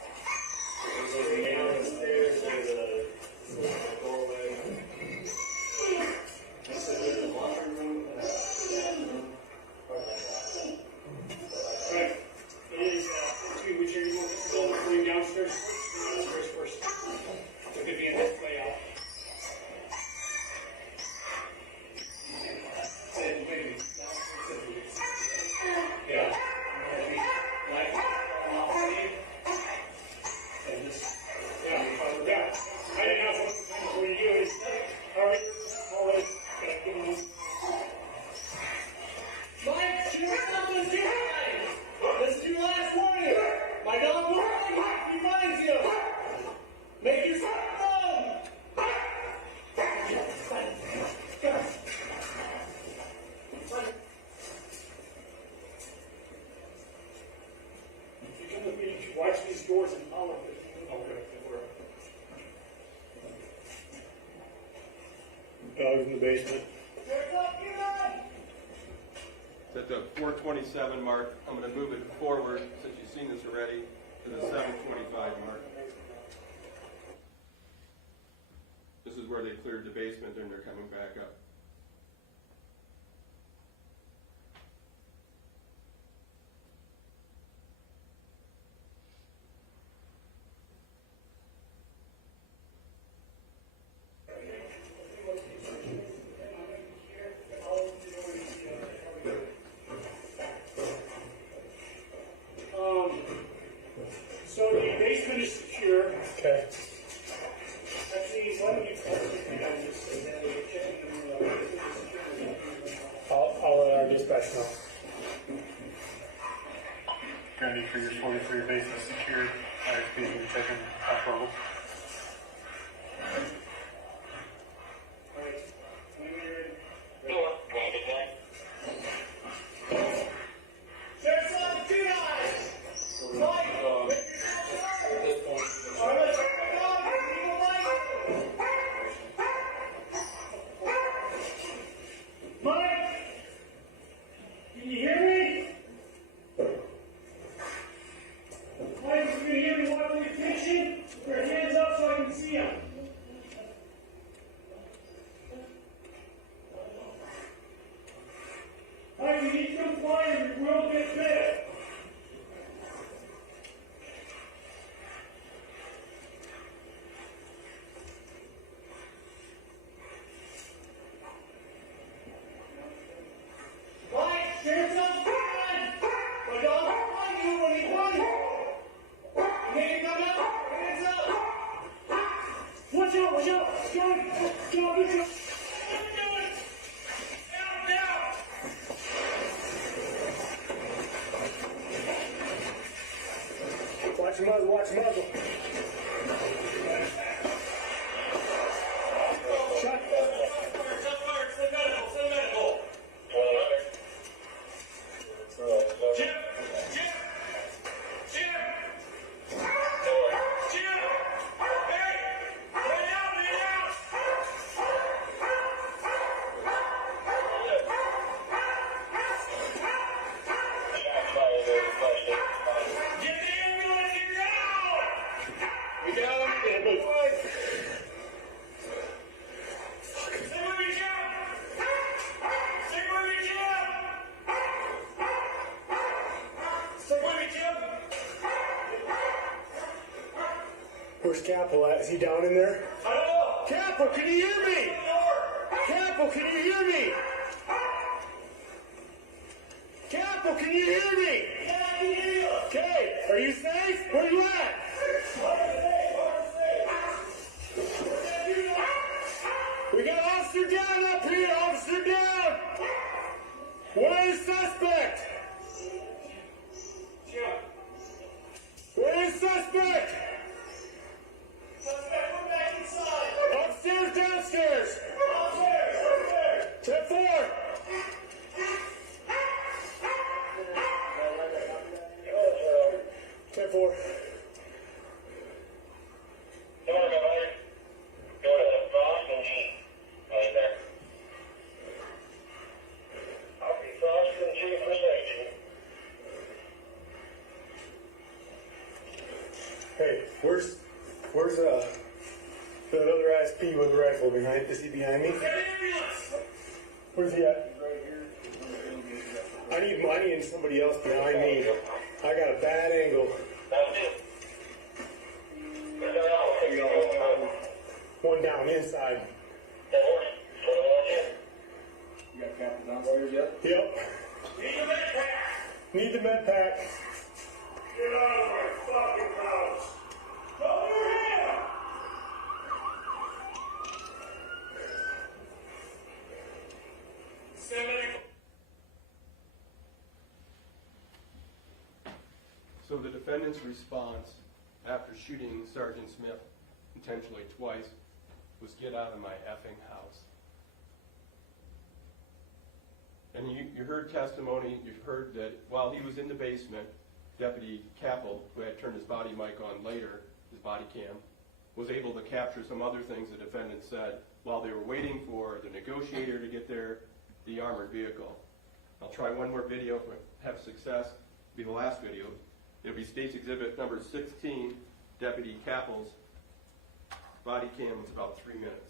There's a man downstairs, there's a doorway. So there's a laundry room and a bathroom. Right. It is, which area you want to go? Going downstairs first? Downstairs first. It could be in this layout. Yeah. Like, and this. Yeah. Yeah. I didn't have one for you. Alright. Mike, shoot something too high! This is your last warning! My dog will find you if he finds you! Make yourself known! If you come with me, watch these doors and follow them. Okay. Dog's in the basement. It's at the 427 mark. I'm going to move it forward, since you've seen this already, to the 725 mark. This is where they cleared the basement and they're coming back up. So the basement is secure. Okay. Actually, why don't you I'll let our dispatch know. Grandy, for your 43 basement secured, ISP will be taken off level. There's some two guys! Mike! Can you hear me? Mike, if you can hear me, walk to the kitchen. Put your hands up so I can see them. Mike, you need to comply or you will get bit. Mike, hands up, man! My dog will find you when he finds you. You need to come out. Hands up. Watch out, watch out. Go, go, go, go. Down, down. Watch your muzzle, watch your muzzle. Shot. Jim! Jim! Jim! You got him? Yeah, move. Stay with me, Jim! Stay with me, Jim! Stay with me, Jim! Where's Capo at? Is he down in there? I don't know! Capo, can you hear me? Capo, can you hear me? Capo, can you hear me? Yeah, I can hear you! Okay, are you safe? Where you at? We got officer down up here, officer down! Where is suspect? Where is suspect? Suspect, we're back inside! Upstairs, downstairs? Upstairs! 10-4. Hey, where's that other ISP with the rifle behind? Is he behind me? Where's he at? I need somebody else behind me. I got a bad angle. One down inside. You got Captain downstairs yet? Yep. Need the med pack. Get out of my fucking house! Go your hand! So the defendant's response after shooting Sergeant Smith intentionally twice was, "Get out of my effing house." And you heard testimony, you've heard that while he was in the basement, Deputy Capel, who had turned his body mic on later, his body cam, was able to capture some other things the defendant said while they were waiting for the negotiator to get there, the armored vehicle. I'll try one more video if I have success. It'll be the last video. It'll be State's Exhibit number 16, Deputy Capel's body cam. It's about 3 minutes.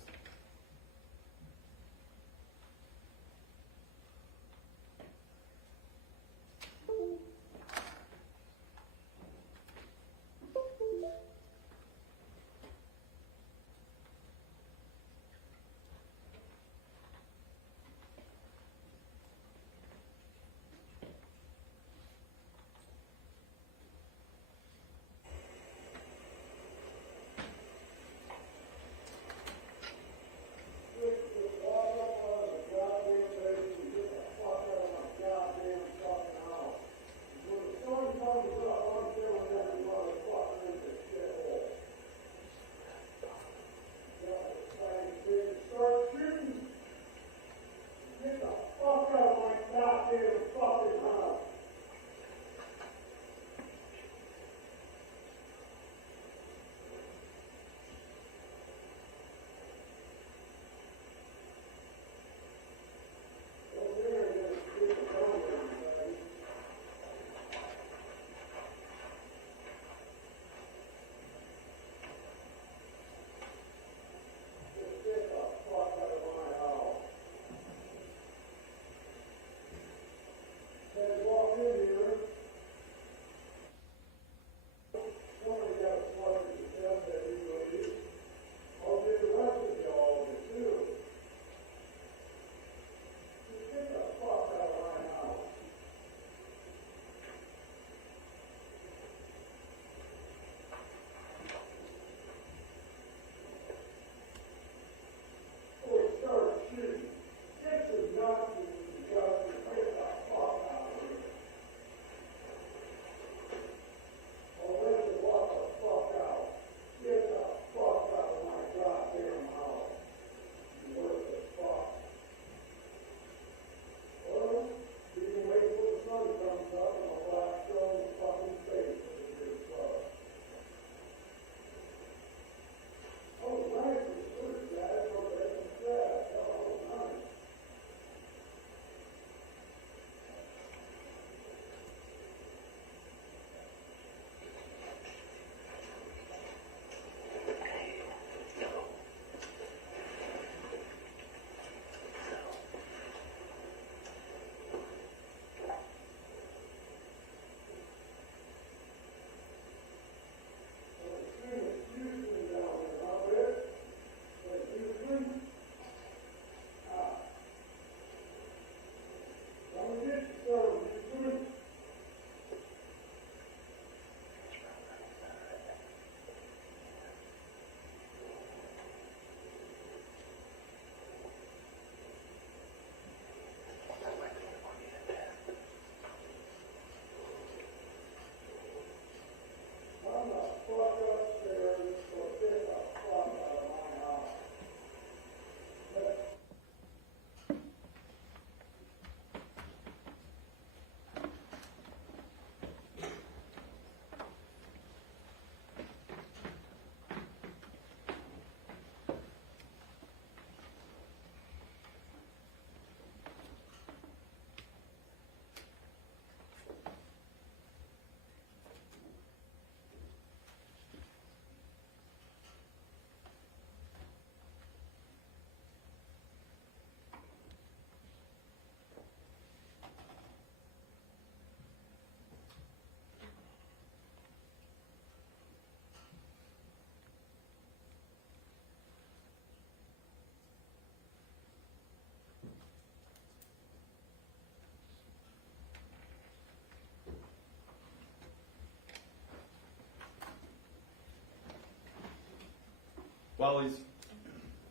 While he's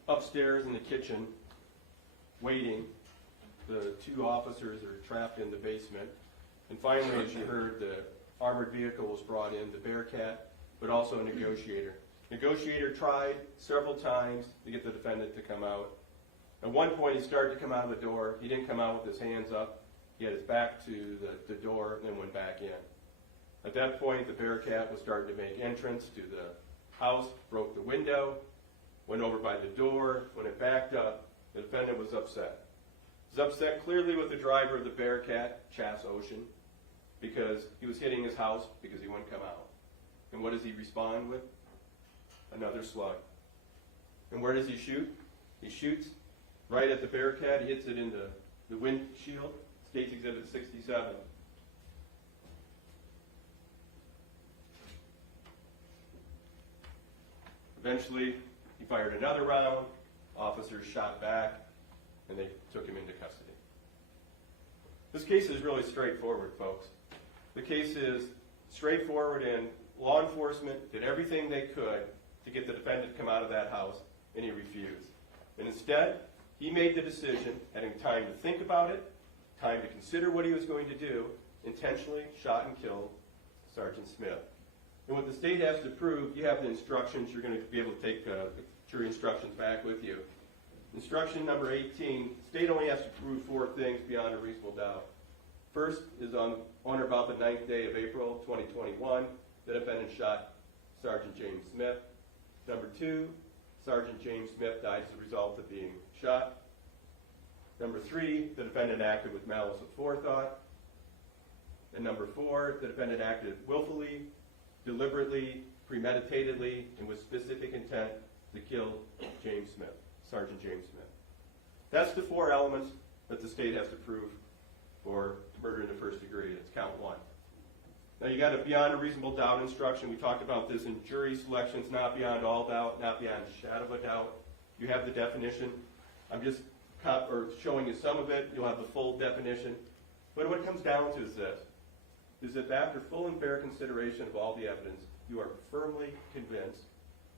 upstairs in the kitchen waiting, the two officers are trapped in the basement. And finally, as you heard, the armored vehicle was brought in, the Bearcat, but also a negotiator. Negotiator tried several times to get the defendant to come out. At one point, he started to come out of the door. He didn't come out with his hands up. He had his back to the door and then went back in. At that point, the Bearcat was starting to make entrance to the house, broke the window, went over by the door. When it backed up, the defendant was upset. He was upset clearly with the driver of the Bearcat, Chas Ocean, because he was hitting his house because he wouldn't come out. And what does he respond with? Another slug. And where does he shoot? He shoots right at the Bearcat. He hits it in the windshield. State's Exhibit 67. Eventually, he fired another round. Officers shot back, and they took him into custody. This case is really straightforward, folks. The case is straightforward, and law enforcement did everything they could to get the defendant to come out of that house, and he refused. And instead, he made the decision, having time to think about it, time to consider what he was going to do, intentionally shot and killed Sergeant Smith. And what the state has to prove, you have the instructions. You're going to be able to take jury instructions back with you. Instruction number 18, state only has to prove 4 things beyond a reasonable doubt. First is on or about the 9th day of April 2021, the defendant shot Sergeant James Smith. Number 2, Sergeant James Smith died as a result of being shot. Number 3, the defendant acted with malice of forethought. And number 4, the defendant acted willfully, deliberately, premeditatedly, and with specific intent to kill James Smith, Sergeant James Smith. That's the 4 elements that the state has to prove for murder in the first degree. It's count 1. Now you got a beyond a reasonable doubt instruction. We talked about this in jury selections, not beyond all doubt, not beyond a shadow of a doubt. You have the definition. I'm just showing you some of it. You'll have the full definition. But what it comes down to is this, is that after full and fair consideration of all the evidence, you are firmly convinced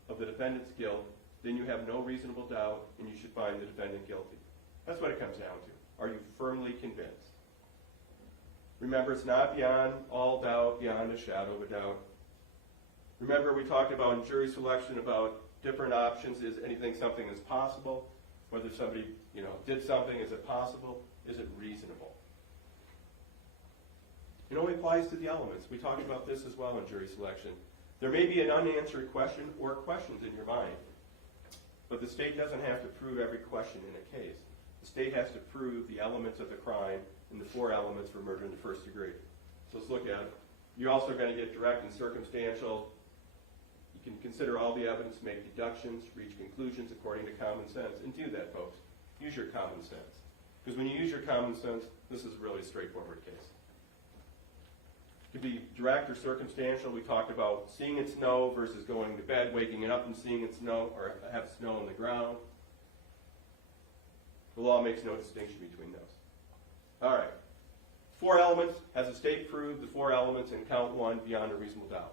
of the defendant's guilt, then you have no reasonable doubt and you should find the defendant guilty. That's what it comes down to. Are you firmly convinced? Remember, it's not beyond all doubt, beyond a shadow of a doubt. Remember, we talked about in jury selection about different options. Is anything something is possible? Whether somebody, did something, is it possible? Is it reasonable? It only applies to the elements. We talked about this as well in jury selection. There may be an unanswered question or questions in your mind, but the state doesn't have to prove every question in a case. The state has to prove the elements of the crime and the 4 elements for murder in the first degree. So let's look at it. You're also going to get direct and circumstantial. You can consider all the evidence, make deductions, reach conclusions according to common sense, and do that, folks. Use your common sense. Because when you use your common sense, this is really a straightforward case. It could be direct or circumstantial. We talked about seeing it snow versus going to bed, waking up and seeing it snow, or have snow on the ground. The law makes no distinction between those. All right. 4 elements. Has the state proved the 4 elements in count 1 beyond a reasonable doubt?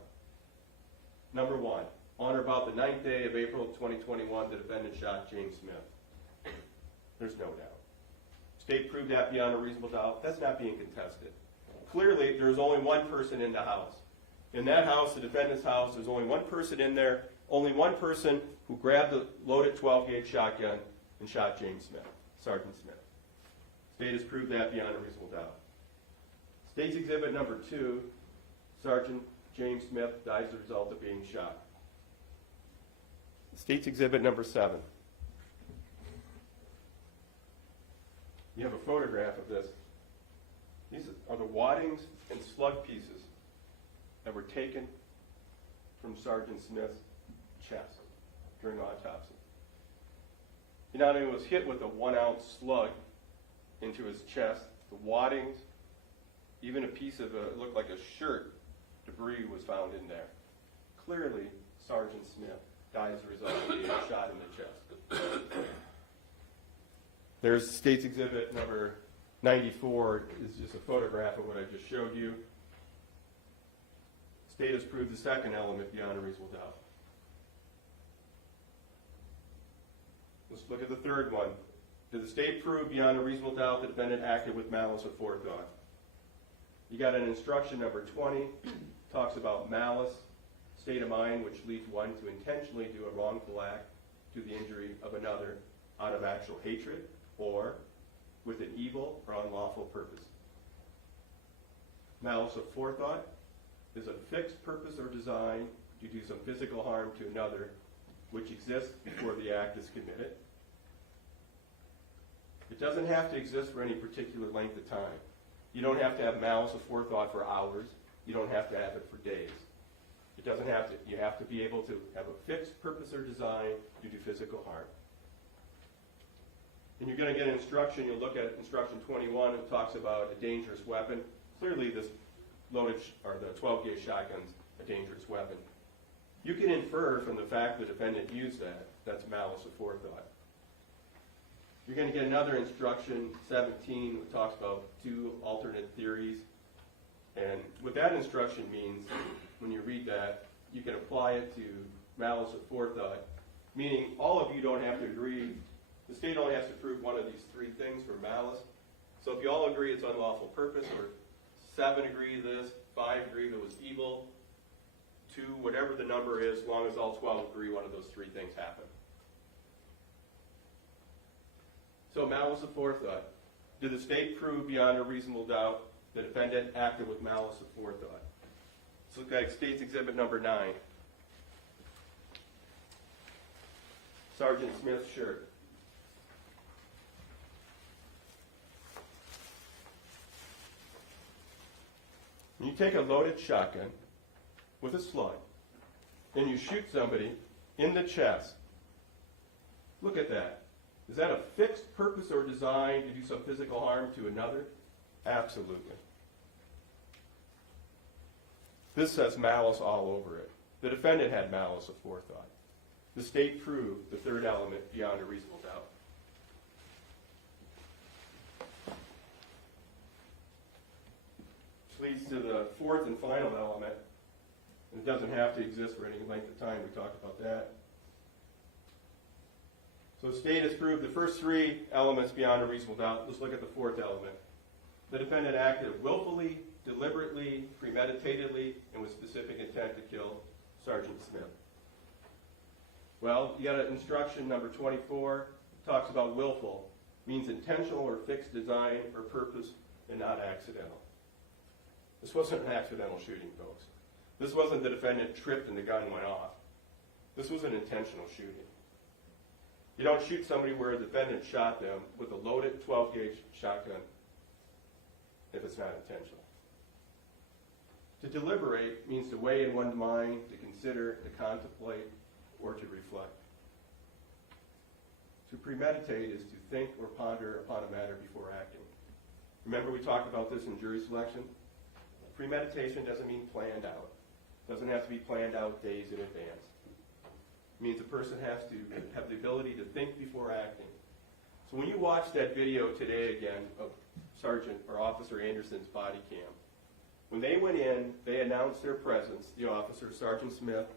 Number 1, on or about the 9th day of April 2021, the defendant shot James Smith. There's no doubt. State proved that beyond a reasonable doubt. That's not being contested. Clearly, there's only one person in the house. In that house, the defendant's house, there's only one person in there, only one person who grabbed the loaded 12-gauge shotgun and shot James Smith, Sergeant Smith. State has proved that beyond a reasonable doubt. State's Exhibit number 2, Sergeant James Smith dies as a result of being shot. State's Exhibit number 7. You have a photograph of this. These are the waddings and slug pieces that were taken from Sergeant Smith's chest during autopsy. He not only was hit with a 1-ounce slug into his chest, the waddings, even a piece of it looked like a shirt, debris was found in there. Clearly, Sergeant Smith died as a result of being shot in the chest. There's State's Exhibit number 94 is just a photograph of what I just showed you. State has proved the second element beyond a reasonable doubt. Let's look at the third one. Did the state prove beyond a reasonable doubt the defendant acted with malice or forethought? You got an instruction number 20, talks about malice, state of mind which leads one to intentionally do a wrongful act to the injury of another out of actual hatred or with an evil or unlawful purpose. Malice of forethought is a fixed purpose or design to do some physical harm to another which exists before the act is committed. It doesn't have to exist for any particular length of time. You don't have to have malice of forethought for hours. You don't have to have it for days. It doesn't have to. You have to be able to have a fixed purpose or design to do physical harm. And you're going to get an instruction. You'll look at instruction 21. It talks about a dangerous weapon. Clearly, this loaded or the 12-gauge shotgun's a dangerous weapon. You can infer from the fact the defendant used that. That's malice of forethought. You're going to get another instruction, 17, which talks about two alternate theories. And what that instruction means, when you read that, you can apply it to malice of forethought, meaning all of you don't have to agree. The state only has to prove one of these three things for malice. So if you all agree it's unlawful purpose, or 7 agree this, 5 agree it was evil, 2, whatever the number is, as long as all 12 agree one of those three things happened. So malice of forethought. Did the state prove beyond a reasonable doubt the defendant acted with malice of forethought? Let's look at State's Exhibit number 9. Sergeant Smith's shirt. You take a loaded shotgun with a slug and you shoot somebody in the chest. Look at that. Is that a fixed purpose or design to do some physical harm to another? Absolutely. This says malice all over it. The defendant had malice of forethought. The state proved the third element beyond a reasonable doubt. Which leads to the fourth and final element. It doesn't have to exist for any length of time. We talked about that. So the state has proved the first three elements beyond a reasonable doubt. Let's look at the fourth element. The defendant acted willfully, deliberately, premeditatedly, and with specific intent to kill Sergeant Smith. Well, you got an instruction number 24. It talks about willful. Means intentional or fixed design or purpose and not accidental. This wasn't an accidental shooting, folks. This wasn't the defendant tripped and the gun went off. This was an intentional shooting. You don't shoot somebody where a defendant shot them with a loaded 12-gauge shotgun if it's not intentional. To deliberate means to weigh in one's mind, to consider, to contemplate, or to reflect. To premeditate is to think or ponder upon a matter before acting. Remember we talked about this in jury selection? Premeditation doesn't mean planned out. It doesn't have to be planned out days in advance. It means a person has to have the ability to think before acting. So when you watch that video today again of Sergeant or Officer Anderson's body cam, when they went in, they announced their presence, the officer, Sergeant Smith.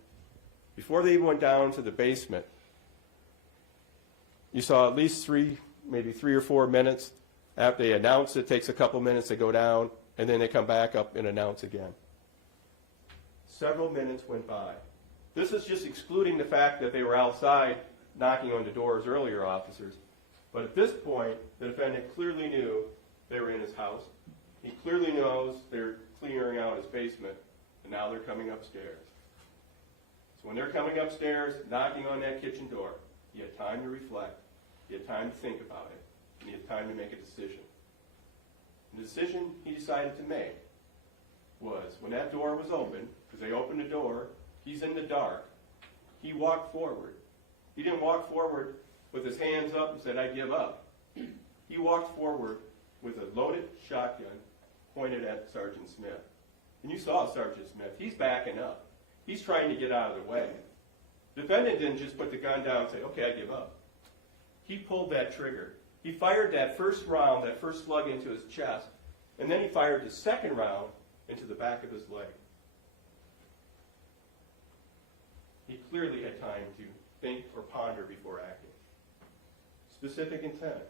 Before they even went down to the basement, you saw at least maybe 3 or 4 minutes. After they announce it, takes a couple minutes, they go down, and then they come back up and announce again. Several minutes went by. This is just excluding the fact that they were outside knocking on the doors earlier, officers. But at this point, the defendant clearly knew they were in his house. He clearly knows they're clearing out his basement, and now they're coming upstairs. So when they're coming upstairs, knocking on that kitchen door, he had time to reflect. He had time to think about it. And he had time to make a decision. The decision he decided to make was when that door was open, because they opened the door, he's in the dark. He walked forward. He didn't walk forward with his hands up and said, I give up. He walked forward with a loaded shotgun pointed at Sergeant Smith. And you saw Sergeant Smith. He's backing up. He's trying to get out of the way. The defendant didn't just put the gun down and say, okay, I give up. He pulled that trigger. He fired that first round, that first slug into his chest, and then he fired the second round into the back of his leg. He clearly had time to think or ponder before acting. Specific intent.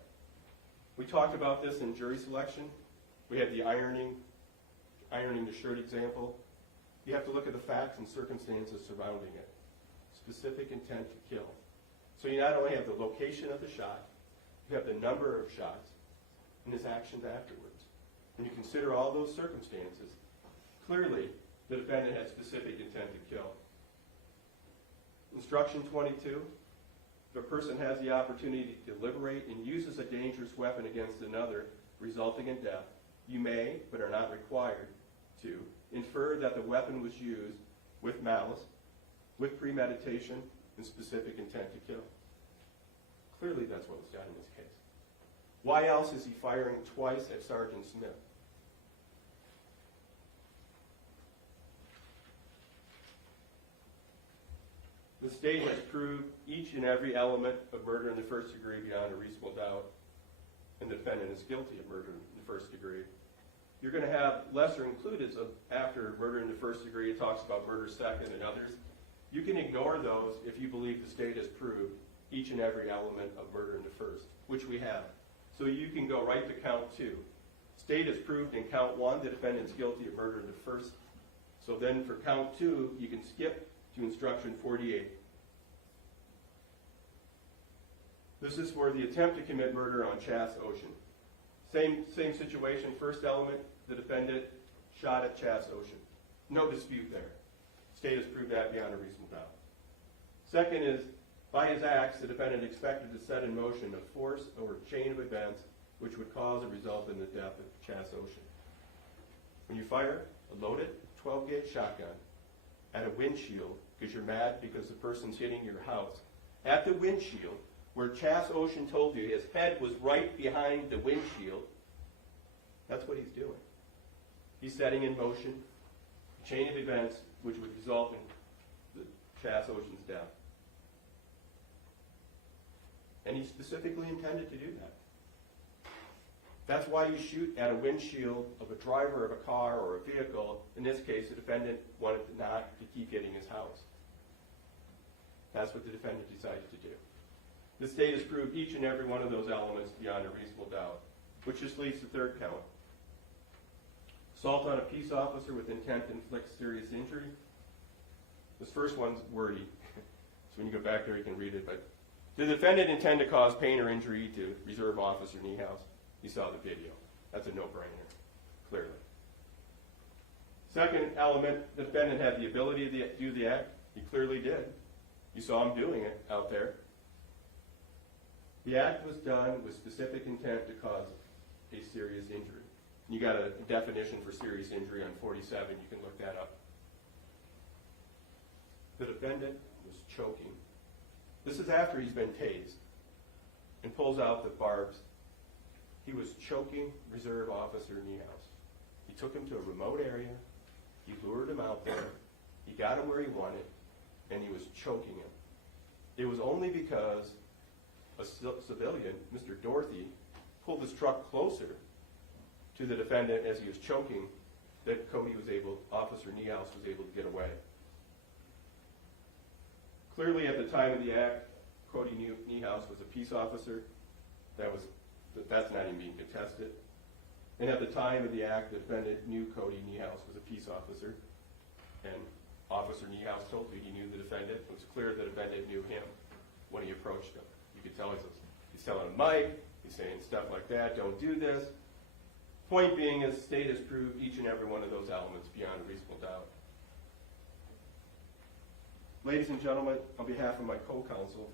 We talked about this in jury selection. We had the ironing the shirt example. You have to look at the facts and circumstances surrounding it. Specific intent to kill. So you not only have the location of the shot, you have the number of shots and his actions afterwards. When you consider all those circumstances, clearly the defendant had specific intent to kill. Instruction 22, if a person has the opportunity to deliberate and uses a dangerous weapon against another, resulting in death, you may, but are not required to, infer that the weapon was used with malice, with premeditation, and specific intent to kill. Clearly that's what was done in this case. Why else is he firing twice at Sergeant Smith? The state has proved each and every element of murder in the first degree beyond a reasonable doubt, and the defendant is guilty of murder in the first degree. You're going to have lesser included after murder in the first degree. It talks about murder second and others. You can ignore those if you believe the state has proved each and every element of murder in the first, which we have. So you can go right to count 2. State has proved in count 1 the defendant's guilty of murder in the first. So then for count 2, you can skip to instruction 48. This is for the attempt to commit murder on Chass Ocean. Same situation. First element, the defendant shot at Chass Ocean. No dispute there. State has proved that beyond a reasonable doubt. Second is, by his acts, the defendant expected to set in motion a force or chain of events which would cause or result in the death of Chass Ocean. When you fire a loaded 12-gauge shotgun at a windshield because you're mad because the person's hitting your house, at the windshield, where Chass Ocean told you his head was right behind the windshield, that's what he's doing. He's setting in motion a chain of events which would result in the Chass Ocean's death. And he specifically intended to do that. That's why you shoot at a windshield of a driver of a car or a vehicle. In this case, the defendant wanted not to keep hitting his house. That's what the defendant decided to do. The state has proved each and every one of those elements beyond a reasonable doubt, which just leaves the third count. Assault on a peace officer with intent to inflict serious injury. This first one's wordy, so when you go back there you can read it, but did the defendant intend to cause pain or injury to Reserve Officer Niehaus? You saw the video. That's a no-brainer, clearly. Second element, the defendant had the ability to do the act. He clearly did. You saw him doing it out there. The act was done with specific intent to cause a serious injury. You got a definition for serious injury on 47. You can look that up. The defendant was choking. This is after he's been tased and pulls out the barbs. He was choking Reserve Officer Niehaus. He took him to a remote area. He lured him out there. He got him where he wanted, and he was choking him. It was only because a civilian, Mr. Dorothy, pulled his truck closer to the defendant as he was choking that Officer Niehaus was able to get away. Clearly, at the time of the act, Cody Niehaus was a peace officer. That's not even being contested. And at the time of the act, the defendant knew Cody Niehaus was a peace officer. And Officer Niehaus told you he knew the defendant. It was clear the defendant knew him when he approached him. You could tell he's telling him, Mike, he's saying stuff like that, don't do this. Point being is the state has proved each and every one of those elements beyond a reasonable doubt. Ladies and gentlemen, on behalf of my co-counsel,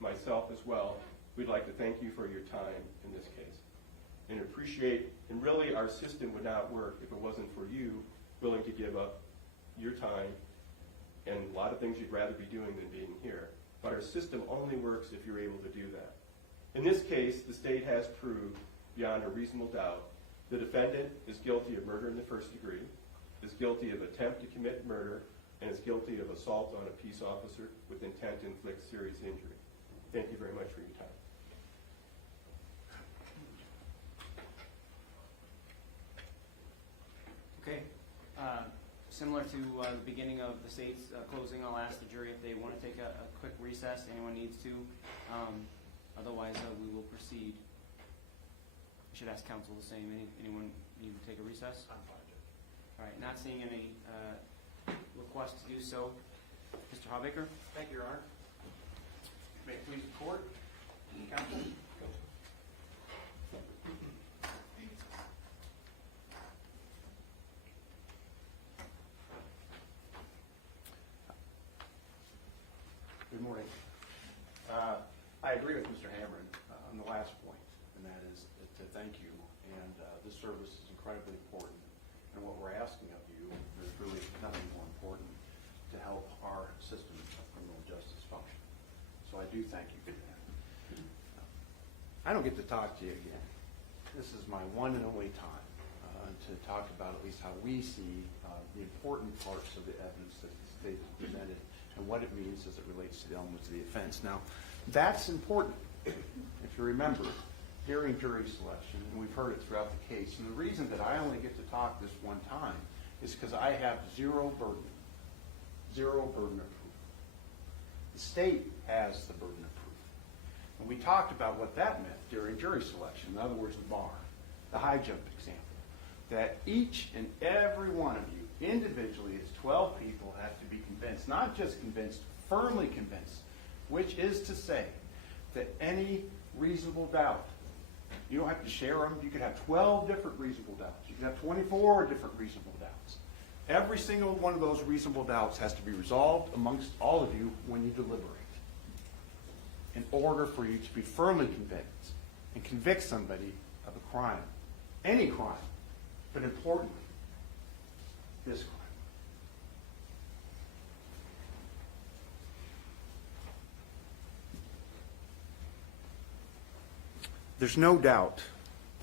myself as well, we'd like to thank you for your time in this case. And appreciate, and really our system would not work if it wasn't for you willing to give up your time and a lot of things you'd rather be doing than being here. But our system only works if you're able to do that. In this case, the state has proved beyond a reasonable doubt the defendant is guilty of murder in the first degree, is guilty of attempt to commit murder, and is guilty of assault on a peace officer with intent to inflict serious injury. Thank you very much for your time. Okay. Similar to the beginning of the state's closing, I'll ask the jury if they want to take a quick recess. Anyone needs to. Otherwise, we will proceed. I should ask counsel the same. Anyone need to take a recess? I'm fine, Judge. All right, not seeing any request to do so. Mr. Hawbaker? Thank you, Your Honor. May it please the court, counsel. Good morning. I agree with Mr. Hamron on the last point, and that is to thank you. And this service is incredibly important. And what we're asking of you, there's really nothing more important to help our system of criminal justice function. So I do thank you for that. I don't get to talk to you again. This is my one and only time to talk about at least how we see the important parts of the evidence that the state has presented and what it means as it relates to the elements of the offense. Now, that's important. If you remember, during jury selection, and we've heard it throughout the case, and the reason that I only get to talk this one time is because I have zero burden of proof. The state has the burden of proof. And we talked about what that meant during jury selection. In other words, the bar, the high jump example, that each and every one of you, individually, as 12 people, have to be convinced, not just convinced, firmly convinced, which is to say that any reasonable doubt, you don't have to share them. You could have 12 different reasonable doubts. You could have 24 different reasonable doubts. Every single one of those reasonable doubts has to be resolved amongst all of you when you deliberate in order for you to be firmly convinced and convict somebody of a crime, any crime, but importantly, this crime. There's no doubt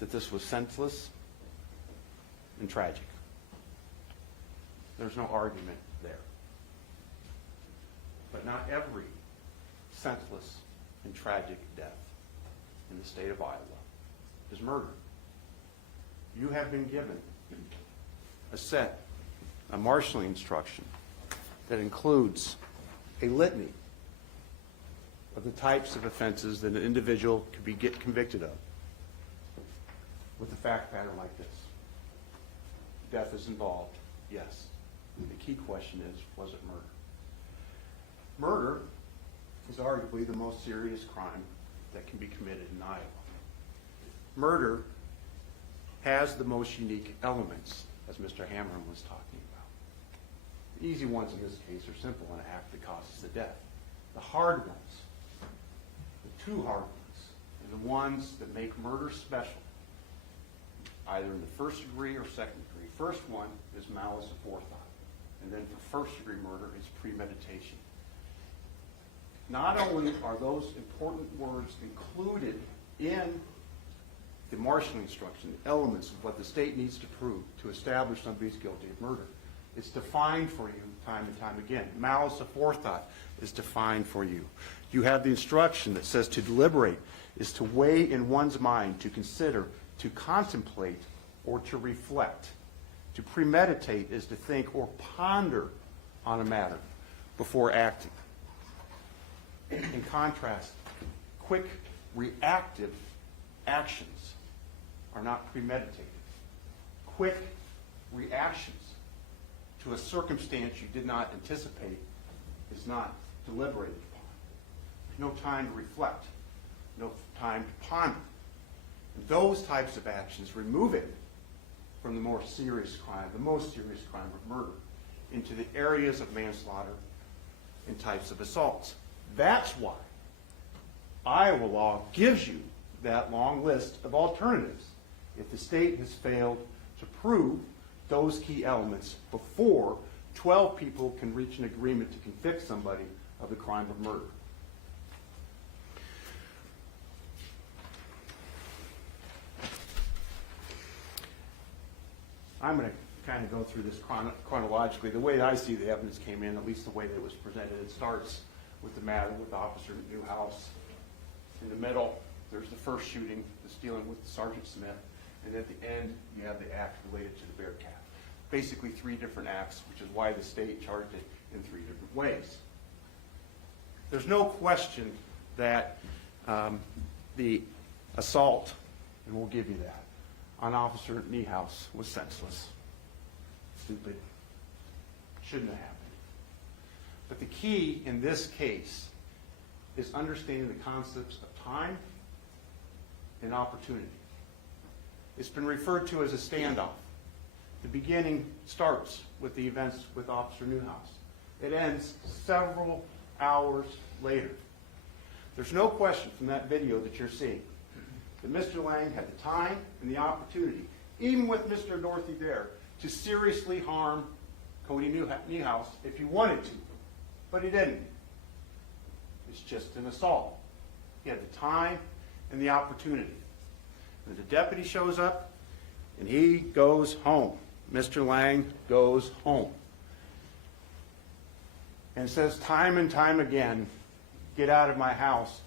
that this was senseless and tragic. There's no argument there. But not every senseless and tragic death in the state of Iowa is murder. You have been given a marshalling instruction that includes a litany of the types of offenses that an individual could get convicted of with a fact pattern like this. Death is involved, yes. The key question is, was it murder? Murder is arguably the most serious crime that can be committed in Iowa. Murder has the most unique elements, as Mr. Hamron was talking about. The easy ones in this case are simple, an act that causes the death. The hard ones, the two hard ones, are the ones that make murder special, either in the first degree or second degree. First one is malice and forethought. And then for first degree murder, it's premeditation. Not only are those important words included in the marshalling instruction, the elements of what the state needs to prove to establish somebody's guilty of murder, it's defined for you time and time again. Malice of forethought is defined for you. You have the instruction that says to deliberate is to weigh in one's mind, to consider, to contemplate, or to reflect. To premeditate is to think or ponder on a matter before acting. In contrast, quick, reactive actions are not premeditated. Quick reactions to a circumstance you did not anticipate is not deliberated upon. There's no time to reflect, no time to ponder. And those types of actions remove it from the more serious crime, the most serious crime of murder, into the areas of manslaughter and types of assaults. That's why Iowa law gives you that long list of alternatives if the state has failed to prove those key elements before 12 people can reach an agreement to convict somebody of the crime of murder. I'm going to kind of go through this chronologically. The way that I see the evidence came in, at least the way that it was presented, it starts with the matter with Officer Newhouse. In the middle, there's the first shooting that's dealing with Sergeant Smith. And at the end, you have the act related to the Bearcat. basically 3 different acts, which is why the state charged it in 3 different ways. There's no question that the assault, and we'll give you that, on Officer Niehaus was senseless, stupid, shouldn't have happened. But the key in this case is understanding the concepts of time and opportunity. It's been referred to as a standoff. The beginning starts with the events with Officer Niehaus. It ends several hours later. There's no question from that video that you're seeing that Mr. Lang had the time and the opportunity, even with Mr. Dorothy there, to seriously harm Cody Niehaus if he wanted to, but he didn't. It's just an assault. He had the time and the opportunity. And the deputy shows up, and he goes home. Mr. Lang goes home. And says time and time again, get out of my house,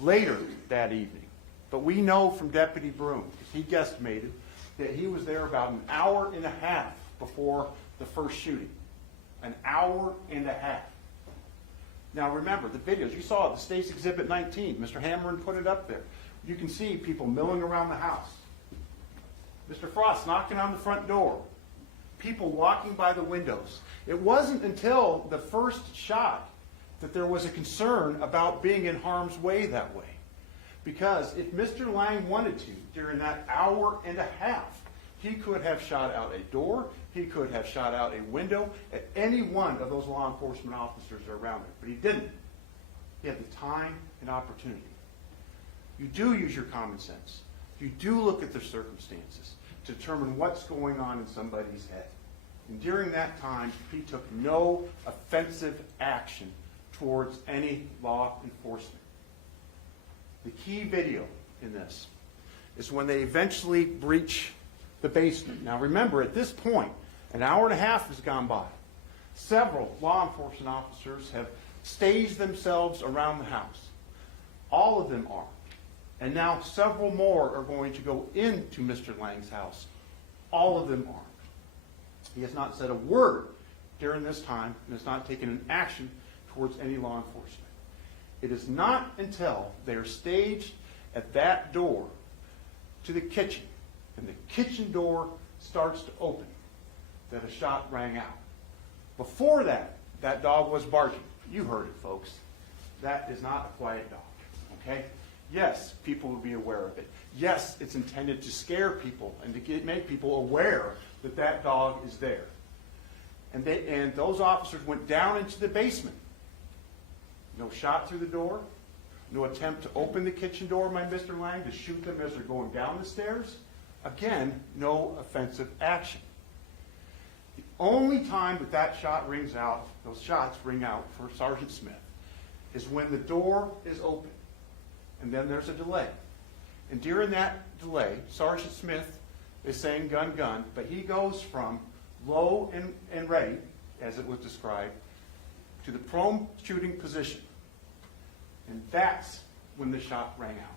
later that evening. But we know from Deputy Broom, because he guesstimated, that he was there about an hour and a half before the first shooting. An hour and a half. Now remember, the videos, you saw it, the State's Exhibit 19. Mr. Hammerin put it up there. You can see people milling around the house. Mr. Frost knocking on the front door. People walking by the windows. It wasn't until the first shot that there was a concern about being in harm's way that way. Because if Mr. Lang wanted to, during that hour and a half, he could have shot out a door, he could have shot out a window at any one of those law enforcement officers around it. But he didn't. He had the time and opportunity. You do use your common sense. You do look at the circumstances to determine what's going on in somebody's head. And during that time, he took no offensive action towards any law enforcement. The key video in this is when they eventually breach the basement. Now remember, at this point, an hour and a half has gone by. Several law enforcement officers have staged themselves around the house. All of them are. And now several more are going to go into Mr. Lang's house. All of them armed. He has not said a word during this time and has not taken an action towards any law enforcement. It is not until they are staged at that door to the kitchen and the kitchen door starts to open that a shot rang out. Before that, that dog was barking. You heard it, folks. That is not a quiet dog, okay? Yes, people will be aware of it. Yes, it's intended to scare people and to make people aware that that dog is there. And those officers went down into the basement. No shot through the door. No attempt to open the kitchen door by Mr. Lang to shoot them as they're going down the stairs. Again, no offensive action. The only time that shot rings out, those shots ring out for Sergeant Smith, is when the door is open. And then there's a delay. And during that delay, Sergeant Smith is saying gun, gun, but he goes from low and ready, as it was described, to the prone shooting position. And that's when the shot rang out.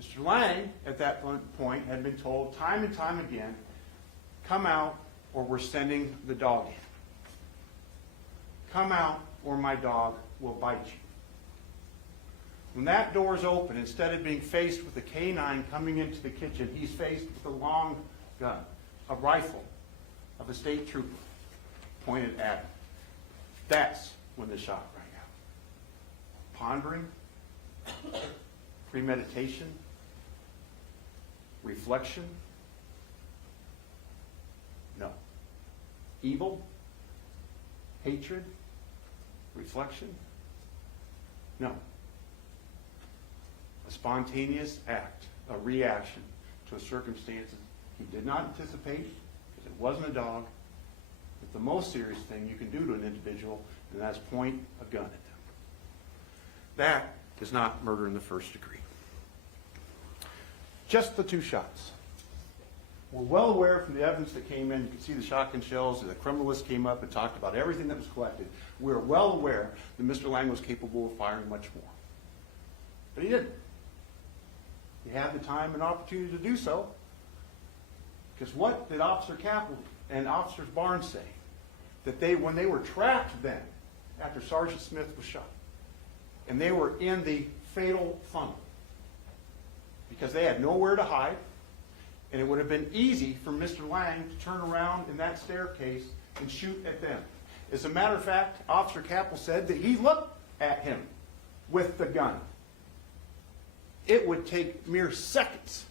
Mr. Lang, at that point, had been told time and time again, come out or we're sending the dog in. Come out or my dog will bite you. When that door is open, instead of being faced with a canine coming into the kitchen, he's faced with a long gun, a rifle of a state trooper pointed at him. That's when the shot rang out. Pondering, premeditation, reflection, no. Evil, hatred, reflection, no. A spontaneous act, a reaction to a circumstance he did not anticipate, because it wasn't a dog. It's the most serious thing you can do to an individual, and that's point a gun at them. That is not murder in the first degree. Just the 2 shots. We're well aware from the evidence that came in, you can see the shotgun shells, the criminalist came up and talked about everything that was collected. We're well aware that Mr. Lang was capable of firing much more. But he didn't. He had the time and opportunity to do so Because what did Officer Capel and Officer Barnes say? That when they were trapped then, after Sergeant Smith was shot, and they were in the fatal funnel, because they had nowhere to hide, and it would have been easy for Mr. Lang to turn around in that staircase and shoot at them. As a matter of fact, Officer Capel said that he looked at him with the gun. It would take mere seconds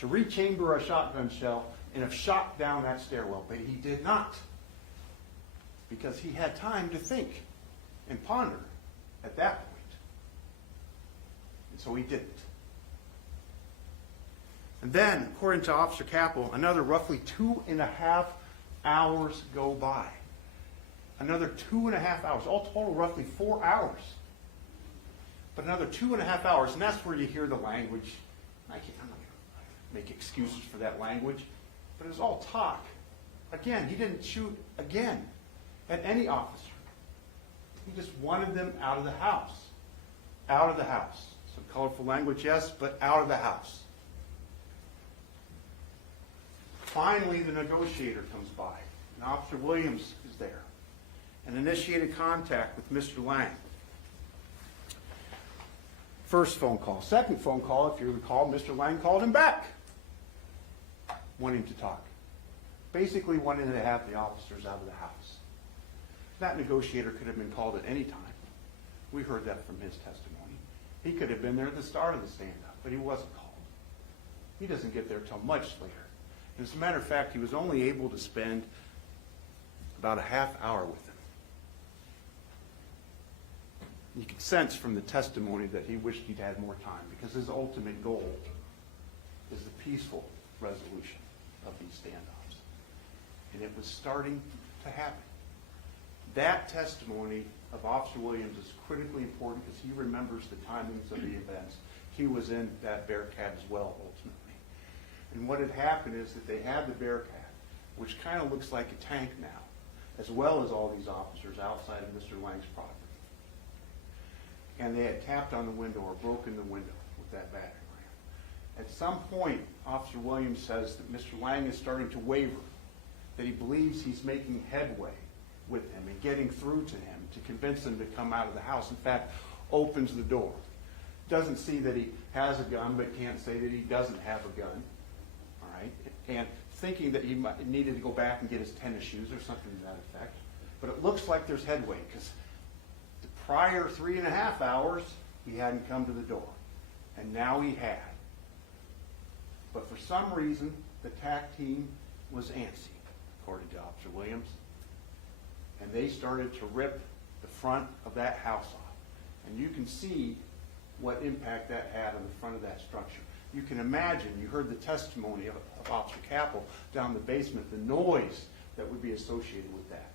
to rechamber a shotgun shell and have shot down that stairwell, but he did not, because he had time to think and ponder at that point. And so he didn't. And then, according to Officer Capel, another roughly 2.5 hours go by. Another 2.5 hours, all total roughly 4 hours. But another 2.5 hours, and that's where you hear the language. I'm not going to make excuses for that language, but it was all talk. Again, he didn't shoot again at any officer. He just wanted them out of the house. Out of the house. Some colorful language, yes, but out of the house. Finally, the negotiator comes by, and Officer Williams is there, and initiated contact with Mr. Lang. First phone call. Second phone call, if you recall, Mr. Lang called him back, wanting to talk. Basically wanting to have the officers out of the house. That negotiator could have been called at any time. We heard that from his testimony. He could have been there at the start of the stand-up, but he wasn't called. He doesn't get there till much later. As a matter of fact, he was only able to spend about a half hour with him. You can sense from the testimony that he wished he'd had more time, because his ultimate goal is the peaceful resolution of these standoffs. And it was starting to happen. That testimony of Officer Williams is critically important because he remembers the timings of the events. He was in that Bearcat as well, ultimately. And what had happened is that they had the Bearcat, which kind of looks like a tank now, as well as all these officers outside of Mr. Lang's property. And they had tapped on the window or broken the window with that battering ram. At some point, Officer Williams says that Mr. Lang is starting to waver, that he believes he's making headway with him and getting through to him to convince him to come out of the house. In fact, opens the door. Doesn't see that he has a gun, but can't say that he doesn't have a gun. All right? And thinking that he needed to go back and get his tennis shoes or something to that effect. But it looks like there's headway, because the prior 3.5 hours, he hadn't come to the door. And now he had. But for some reason, the TAC team was antsy, according to Officer Williams. And they started to rip the front of that house off. And you can see what impact that had on the front of that structure. You can imagine, you heard the testimony of Officer Capel down the basement, the noise that would be associated with that.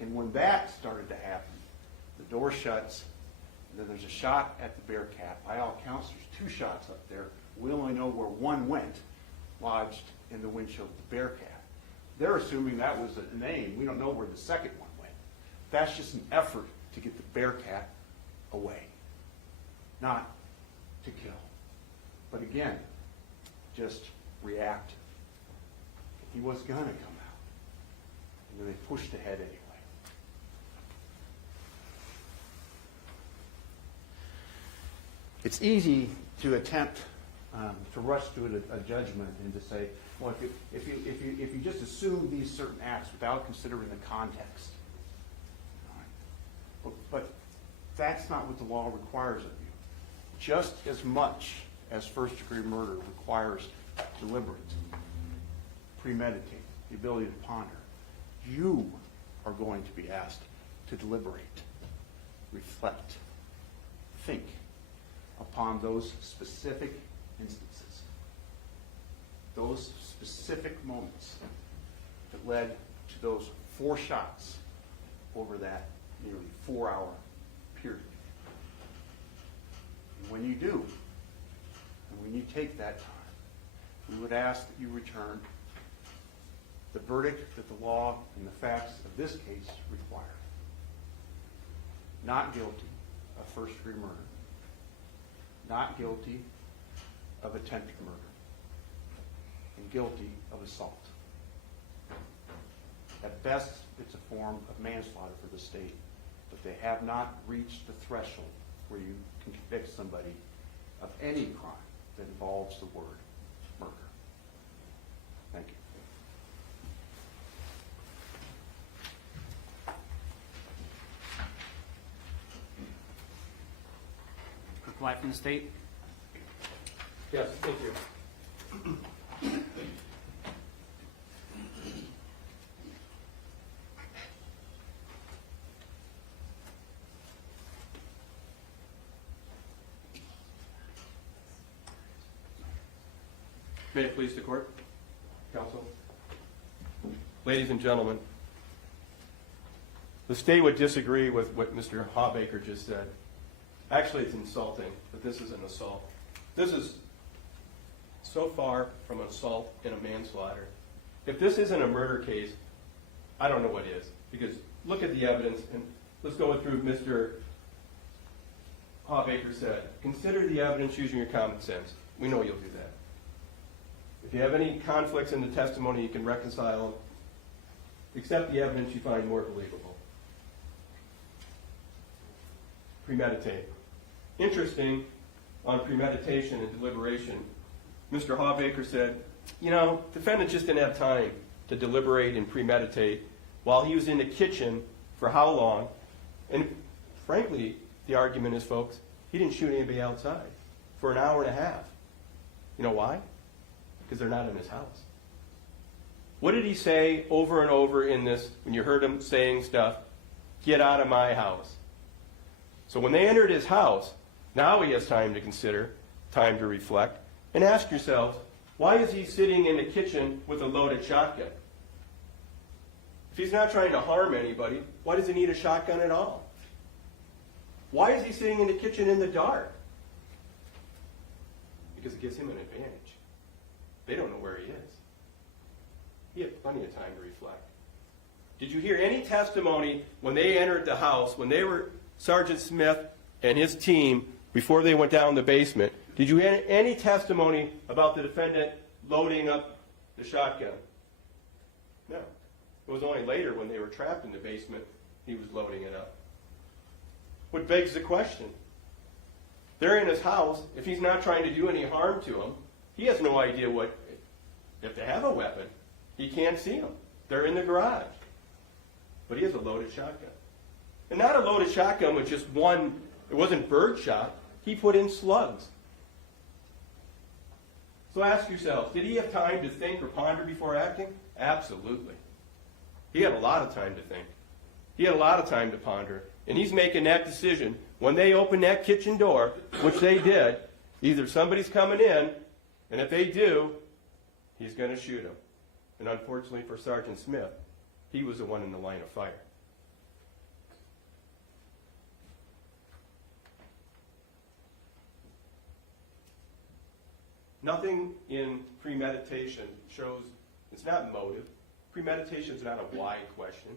And when that started to happen, the door shuts, and then there's a shot at the Bearcat. By all accounts, there's 2 shots up there. We only know where one went, lodged in the windshield of the Bearcat. They're assuming that was an aim. We don't know where the second one went. That's just an effort to get the Bearcat away, not to kill. But again, just reactive. He was going to come out. And then they pushed ahead anyway. It's easy to attempt to rush to a judgment and to say, well, if you just assume these certain acts without considering the context. All right? But that's not what the law requires of you. Just as much as first-degree murder requires deliberate, premeditate, the ability to ponder, you are going to be asked to deliberate, reflect, think upon those specific instances, those specific moments that led to those 4 shots over that nearly 4-hour period. And when you do, and when you take that time, we would ask that you return the verdict that the law and the facts of this case require. Not guilty of first-degree murder. Not guilty of attempted murder. And guilty of assault. At best, it's a form of manslaughter for the state, but they have not reached the threshold where you can convict somebody of any crime that involves the word murder. Thank you. Reply from the state. Yes, thank you. May it please the court, counsel. Ladies and gentlemen, the state would disagree with what Mr. Hawbaker just said. Actually, it's insulting, but this is an assault. This is so far from an assault and a manslaughter. If this isn't a murder case, I don't know what is. Because look at the evidence, and let's go through Mr. Hawbaker said. Consider the evidence using your common sense. We know you'll do that. If you have any conflicts in the testimony, you can reconcile them. Accept the evidence you find more believable. Premeditate. Interesting, on premeditation and deliberation, Mr. Hawbaker said, you know, defendant just didn't have time to deliberate and premeditate while he was in the kitchen for how long? And frankly, the argument is, folks, he didn't shoot anybody outside for an hour and a half. You know why? Because they're not in his house. What did he say over and over in this, when you heard him saying stuff? Get out of my house. So when they entered his house, now he has time to consider, time to reflect, and ask yourselves, why is he sitting in the kitchen with a loaded shotgun? If he's not trying to harm anybody, why does he need a shotgun at all? Why is he sitting in the kitchen in the dark? Because it gives him an advantage. They don't know where he is. He had plenty of time to reflect. Did you hear any testimony when they entered the house, when they were Sergeant Smith and his team, before they went down the basement, did you hear any testimony about the defendant loading up the shotgun? No. It was only later when they were trapped in the basement he was loading it up. What begs the question? They're in his house. If he's not trying to do any harm to them, he has no idea if they have a weapon. He can't see them. They're in the garage. But he has a loaded shotgun. And not a loaded shotgun with just one, it wasn't bird shot. He put in slugs. So ask yourselves, did he have time to think or ponder before acting? Absolutely. He had a lot of time to think. He had a lot of time to ponder. And he's making that decision. When they open that kitchen door, which they did, either somebody's coming in, and if they do, he's going to shoot them. And unfortunately for Sergeant Smith, he was the one in the line of fire. Nothing in premeditation shows, it's not motive. Premeditation is not a why question.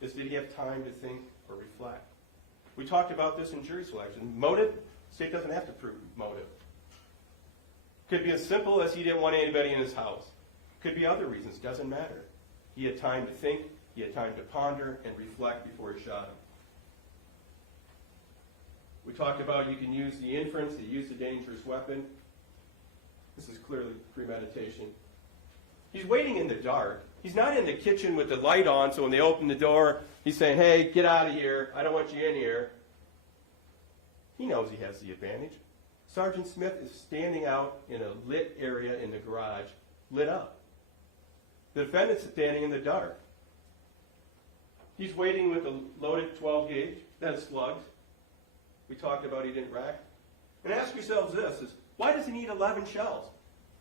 It's did he have time to think or reflect? We talked about this in jury selection. Motive, the state doesn't have to prove motive. Could be as simple as he didn't want anybody in his house. Could be other reasons, doesn't matter. He had time to think, he had time to ponder and reflect before he shot him. We talked about you can use the inference, he used a dangerous weapon. This is clearly premeditation. He's waiting in the dark. He's not in the kitchen with the light on, so when they open the door, he's saying, hey, get out of here. I don't want you in here. He knows he has the advantage. Sergeant Smith is standing out in a lit area in the garage, lit up. The defendant's standing in the dark. He's waiting with a loaded 12 gauge, then slugs. We talked about he didn't rack. And ask yourselves this, why does he need 11 shells?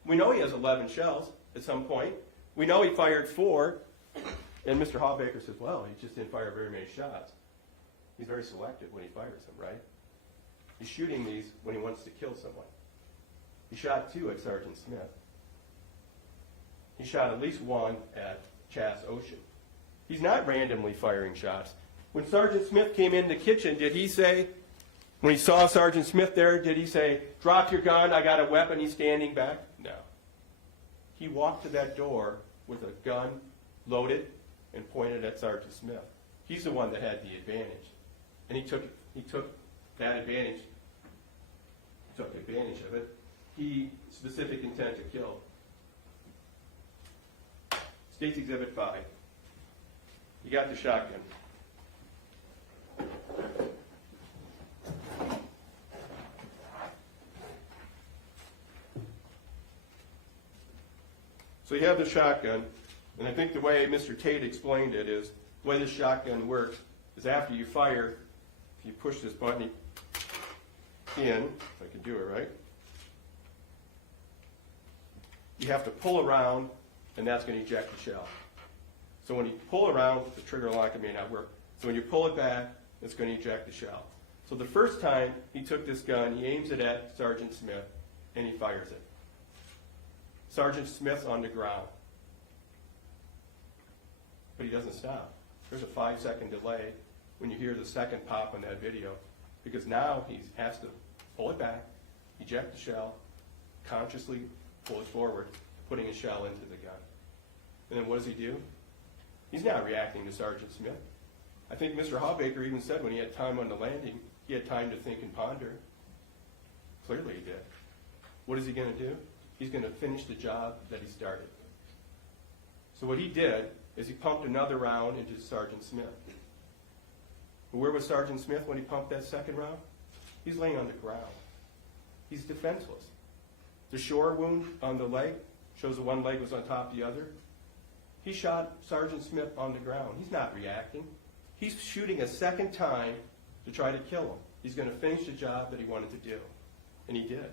We know he has 11 shells at some point. We know he fired 4. And Mr. Hawbaker says, well, he just didn't fire very many shots. He's very selective when he fires them, right? He's shooting these when he wants to kill someone. He shot 2 at Sergeant Smith. He shot at least 1 at Chass Ocean. He's not randomly firing shots. When Sergeant Smith came in the kitchen, did he say, when he saw Sergeant Smith there, did he say, drop your gun, I got a weapon, he's standing back? No. He walked to that door with a gun loaded and pointed at Sergeant Smith. He's the one that had the advantage. And he took that advantage, took advantage of it. He, specific intent to kill. State's Exhibit 5. You got the shotgun. So you have the shotgun, and I think the way Mr. Tate explained it is, the way this shotgun works is after you fire, if you push this button in, if I can do it right, you have to pull around, and that's going to eject the shell. So when you pull around, the trigger lock may not work. So when you pull it back, it's going to eject the shell. So the first time he took this gun, he aims it at Sergeant Smith, and he fires it. Sergeant Smith's on the ground. But he doesn't stop. There's a 5-second delay when you hear the second pop on that video, because now he has to pull it back, eject the shell, consciously pull it forward, putting a shell into the gun. And then what does he do? He's not reacting to Sergeant Smith. I think Mr. Hawbaker even said when he had time on the landing, he had time to think and ponder. Clearly he did. What is he going to do? He's going to finish the job that he started. So what he did is he pumped another round into Sergeant Smith. But where was Sergeant Smith when he pumped that second round? He's laying on the ground. He's defenseless. The shore wound on the leg shows the one leg was on top of the other. He shot Sergeant Smith on the ground. He's not reacting. He's shooting a second time to try to kill him. He's going to finish the job that he wanted to do. And he did.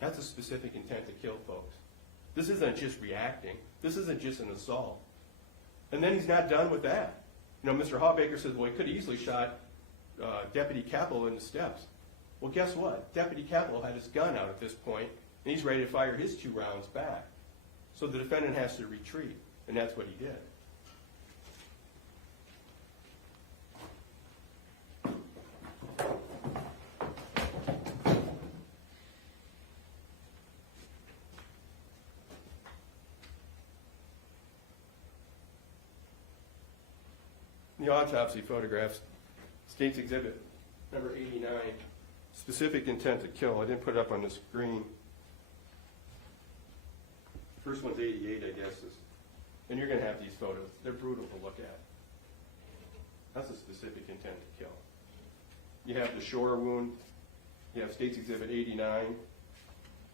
That's a specific intent to kill, folks. This isn't just reacting. This isn't just an assault. And then he's not done with that. You know, Mr. Hawbaker says, well, he could have easily shot Deputy Capel in the steps. Well, guess what? Deputy Capel had his gun out at this point, and he's ready to fire his 2 rounds back. So the defendant has to retreat, and that's what he did. The autopsy photographs, State's Exhibit number 89, specific intent to kill. I didn't put it up on the screen. First one's 88, I guess. And you're going to have these photos. They're brutal to look at. That's a specific intent to kill. You have the shore wound. You have State's Exhibit 89.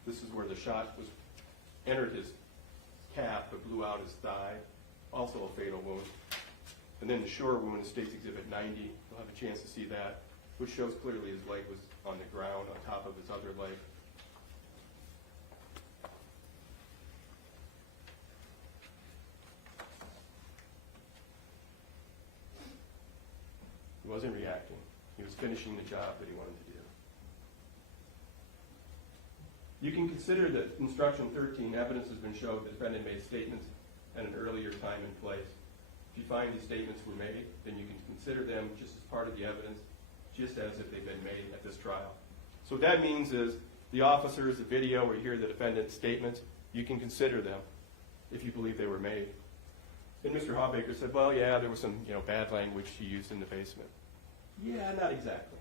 This is where the shot was entered his calf but blew out his thigh. Also a fatal wound. And then the shore wound in State's Exhibit 90. You'll have a chance to see that, which shows clearly his leg was on the ground on top of his other leg. He wasn't reacting. He was finishing the job that he wanted to do. You can consider that Instruction 13 evidence has been shown the defendant made statements at an earlier time and place. If you find these statements were made, then you can consider them just as part of the evidence, just as if they've been made at this trial. So what that means is the officers, the video, where you hear the defendant's statements, you can consider them if you believe they were made. And Mr. Hawbaker said, well, yeah, there was some bad language he used in the basement. Yeah, not exactly.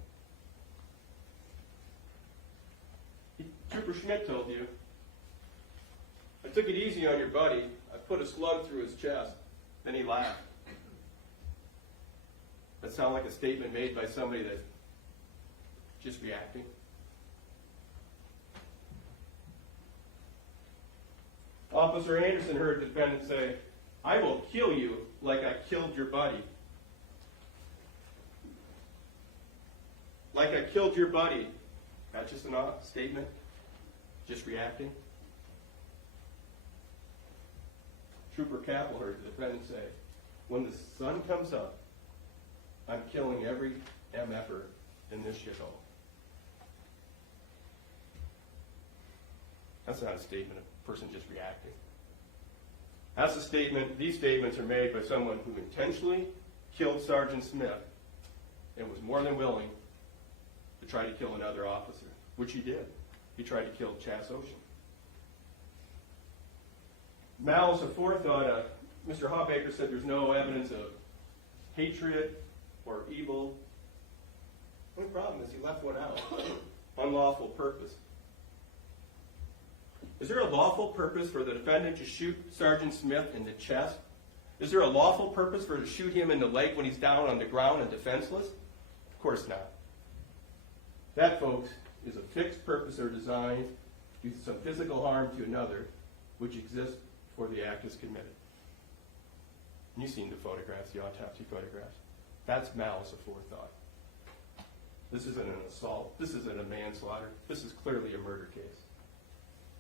Trooper Schmidt told you, I took it easy on your buddy. I put a slug through his chest. Then he laughed. That sound like a statement made by somebody that's just reacting? Officer Anderson heard the defendant say, I will kill you like I killed your buddy. Like I killed your buddy. That's just a statement? Just reacting? Trooper Capel heard the defendant say, when the sun comes up, I'm killing every MFer in this shithole. That's not a statement of a person just reacting. That's a statement, these statements are made by someone who intentionally killed Sergeant Smith and was more than willing to try to kill another officer, which he did. He tried to kill Chas Ocean. Malice of Forethought, Mr. Hawbaker said there's no evidence of hatred or evil. The only problem is he left one out. Unlawful purpose. Is there a lawful purpose for the defendant to shoot Sergeant Smith in the chest? Is there a lawful purpose for to shoot him in the leg when he's down on the ground and defenseless? Of course not. That, folks, is a fixed purpose or design to do some physical harm to another, which exists before the act is committed. And you've seen the photographs, the autopsy photographs. That's malice aforethought. This isn't an assault. This isn't a manslaughter. This is clearly a murder case.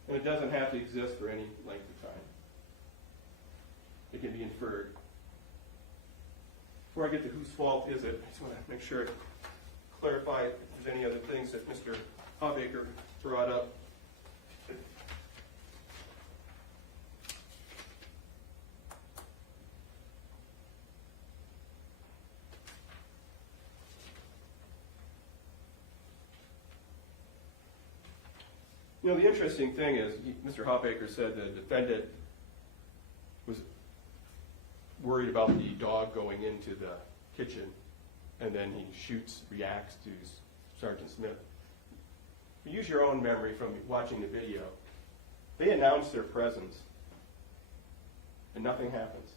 And it doesn't have to exist for any length of time. It can be inferred. Before I get to whose fault is it, I just want to make sure I clarify if there's any other things that Mr. Hawbaker brought up. You know, the interesting thing is, Mr. Hawbaker said the defendant was worried about the dog going into the kitchen, and then he reacts to Sergeant Smith. Use your own memory from watching the video. They announce their presence, and nothing happens.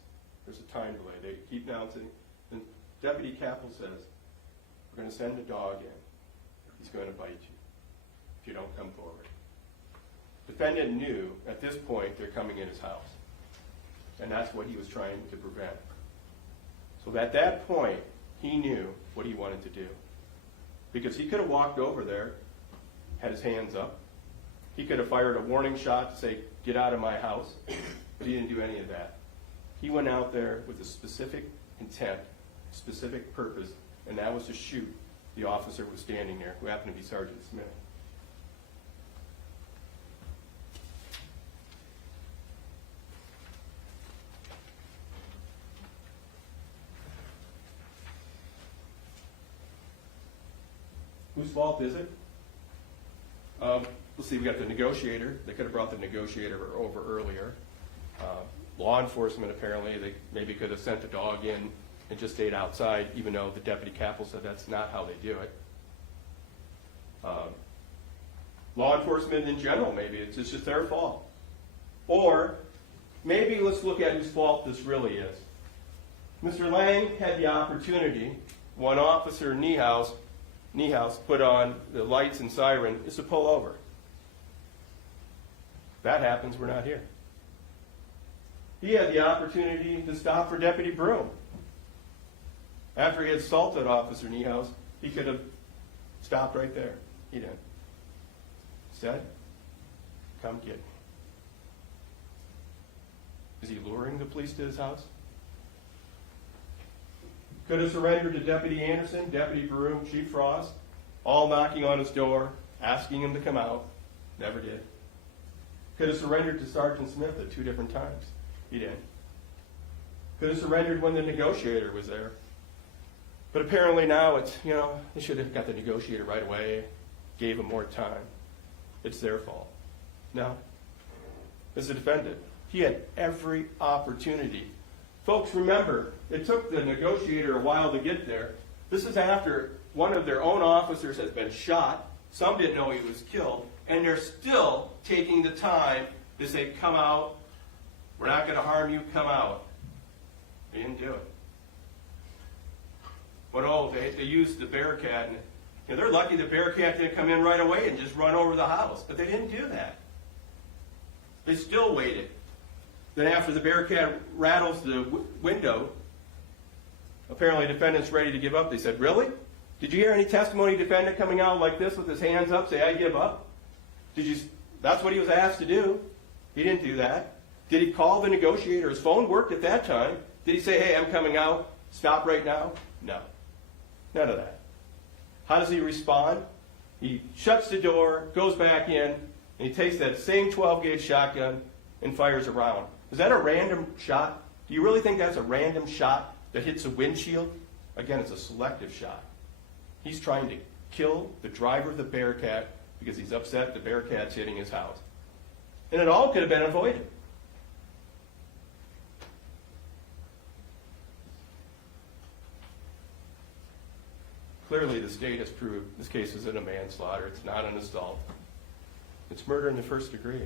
There's a time delay. They keep announcing. And Deputy Capel says, we're going to send the dog in. He's going to bite you if you don't come forward. Defendant knew at this point they're coming in his house. And that's what he was trying to prevent. So at that point, he knew what he wanted to do. Because he could have walked over there, had his hands up. He could have fired a warning shot to say, get out of my house. But he didn't do any of that. He went out there with a specific intent, specific purpose, and that was to shoot the officer who was standing there, who happened to be Sergeant Smith. Whose fault is it? Let's see, we got the negotiator. They could have brought the negotiator over earlier. Law enforcement, apparently, they maybe could have sent the dog in and just stayed outside, even though the Deputy Capel said that's not how they do it. Law enforcement in general, maybe it's just their fault. Or maybe let's look at whose fault this really is. Mr. Lang had the opportunity, one officer, Niehaus, put on the lights and siren, is to pull over. If that happens, we're not here. He had the opportunity to stop for Deputy Broom. After he had assaulted Officer Niehaus, he could have stopped right there. He didn't. Instead, come get me. Is he luring the police to his house? Could have surrendered to Deputy Anderson, Deputy Broom, Chief Frost, all knocking on his door, asking him to come out. Never did. Could have surrendered to Sergeant Smith at 2 different times. He didn't. Could have surrendered when the negotiator was there. But apparently now it's, they should have got the negotiator right away, gave him more time. It's their fault. No. As a defendant, he had every opportunity. Folks, remember, it took the negotiator a while to get there. This is after one of their own officers has been shot. Some didn't know he was killed. And they're still taking the time to say, come out. We're not going to harm you. Come out. They didn't do it. But they used the Bearcat. And they're lucky the Bearcat didn't come in right away and just run over the house. But they didn't do that. They still waited. Then after the Bearcat rattles the window, apparently the defendant's ready to give up. They said, really? Did you hear any testimony defendant coming out like this with his hands up, say, I give up? That's what he was asked to do. He didn't do that. Did he call the negotiator? His phone worked at that time. Did he say, hey, I'm coming out, stop right now? No. None of that. How does he respond? He shuts the door, goes back in, and he takes that same 12-gauge shotgun and fires a round. Is that a random shot? Do you really think that's a random shot that hits a windshield? Again, it's a selective shot. He's trying to kill the driver of the Bearcat because he's upset the Bearcat's hitting his house. And it all could have been avoided. Clearly, the state has proved this case isn't a manslaughter. It's not an assault. It's murder in the first degree.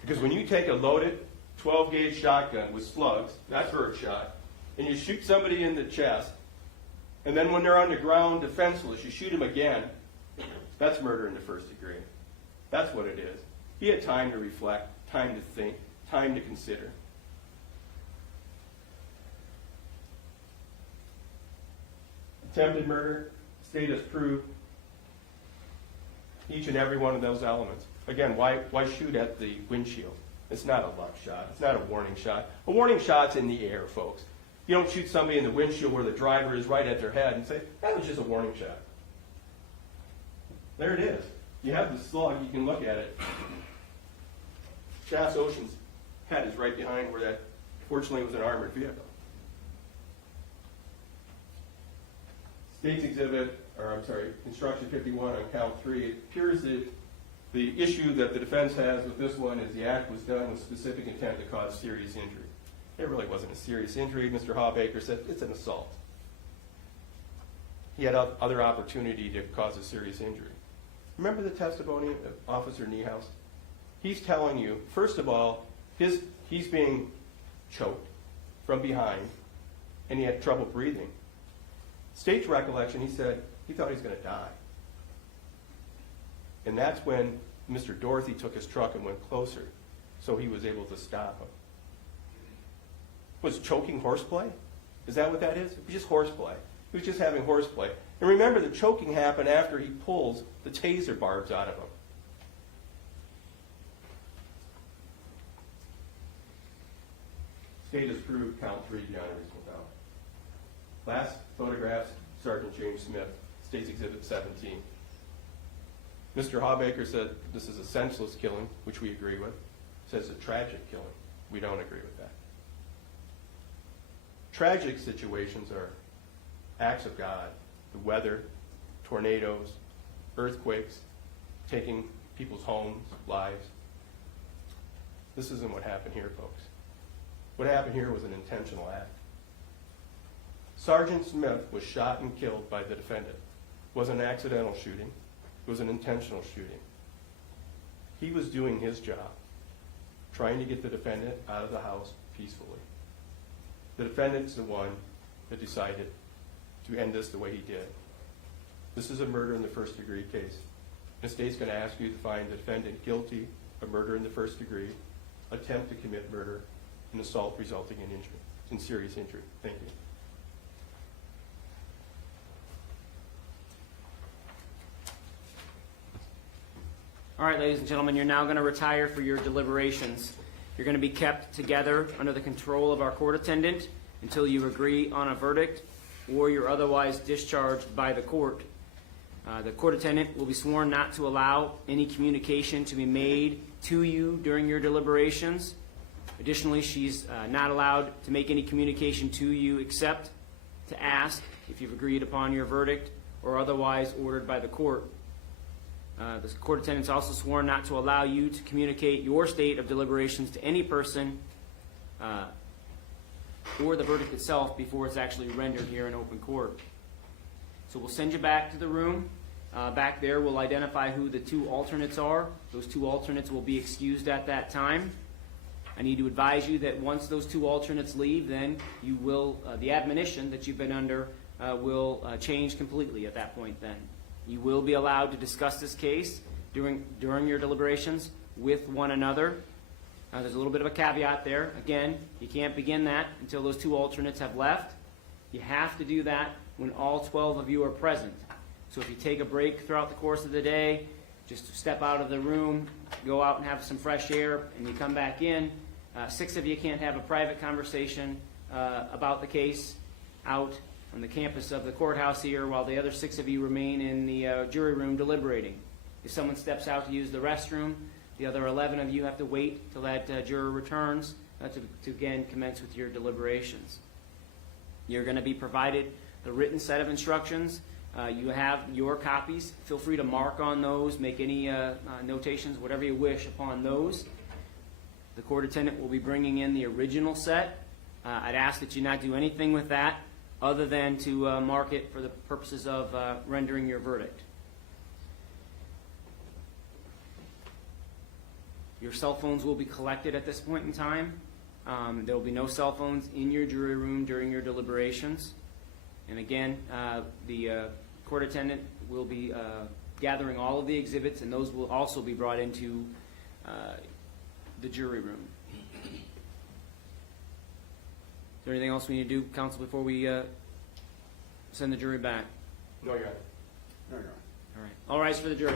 Because when you take a loaded 12-gauge shotgun with slugs, not birdshot, and you shoot somebody in the chest, and then when they're on the ground defenseless, you shoot them again, that's murder in the first degree. That's what it is. He had time to reflect, time to think, time to consider. Attempted murder, state has proved each and every one of those elements. Again, why shoot at the windshield? It's not a luck shot. It's not a warning shot. A warning shot's in the air, folks. You don't shoot somebody in the windshield where the driver is right at their head and say, that was just a warning shot. There it is. You have the slug. You can look at it. Chass Ocean's head is right behind where that, fortunately, was an armored vehicle. State's Instruction 51 on count 3, it appears that the issue that the defense has with this one is the act was done with specific intent to cause serious injury. It really wasn't a serious injury. Mr. Hawbaker said it's an assault. He had other opportunity to cause a serious injury. Remember the testimony of Officer Niehaus? He's telling you, first of all, he's being choked from behind, and he had trouble breathing. State's recollection, he said he thought he was going to die. And that's when Mr. Dorothy took his truck and went closer, so he was able to stop him. Was choking horseplay? Is that what that is? It was just horseplay. He was just having horseplay. And remember, the choking happened after he pulls the taser barbs out of him. State has proved count 3 beyond a reasonable doubt. Last photographs, Sergeant James Smith, State's Exhibit 17. Mr. Hawbaker said this is a senseless killing, which we agree with. Says a tragic killing. We don't agree with that. Tragic situations are acts of God, the weather, tornadoes, earthquakes, taking people's homes, lives. This isn't what happened here, folks. What happened here was an intentional act. Sergeant Smith was shot and killed by the defendant. It wasn't an accidental shooting. It was an intentional shooting. He was doing his job, trying to get the defendant out of the house peacefully. The defendant's the one that decided to end this the way he did. This is a murder in the first degree case. The state's going to ask you to find the defendant guilty of murder in the first degree, attempt to commit murder, and assault resulting in injury, in serious injury. Thank you. All right, ladies and gentlemen, you're now going to retire for your deliberations. You're going to be kept together under the control of our court attendant until you agree on a verdict or you're otherwise discharged by the court. The court attendant will be sworn not to allow any communication to be made to you during your deliberations. Additionally, she's not allowed to make any communication to you except to ask if you've agreed upon your verdict or otherwise ordered by the court. The court attendant is also sworn not to allow you to communicate your state of deliberations to any person or the verdict itself before it's actually rendered here in open court. So we'll send you back to the room. Back there, we'll identify who the two alternates are. Those two alternates will be excused at that time. I need to advise you that once those two alternates leave, then you will, the admonition that you've been under will change completely at that point then. You will be allowed to discuss this case during your deliberations with one another. There's a little bit of a caveat there. Again, you can't begin that until those two alternates have left. You have to do that when all 12 of you are present. So if you take a break throughout the course of the day, just step out of the room, go out and have some fresh air, and you come back in. 6 of you can't have a private conversation about the case out on the campus of the courthouse here, while the other 6 of you remain in the jury room deliberating. If someone steps out to use the restroom, the other 11 of you have to wait till that juror returns to again commence with your deliberations. You're going to be provided the written set of instructions. You have your copies. Feel free to mark on those, make any notations, whatever you wish upon those. The court attendant will be bringing in the original set. I'd ask that you not do anything with that other than to mark it for the purposes of rendering your verdict. Your cell phones will be collected at this point in time. There will be no cell phones in your jury room during your deliberations. And again, the court attendant will be gathering all of the exhibits, and those will also be brought into the jury room. Is there anything else we need to do, counsel, before we send the jury back? No, Your Honor. No, Your Honor. All right. All rise for the jury.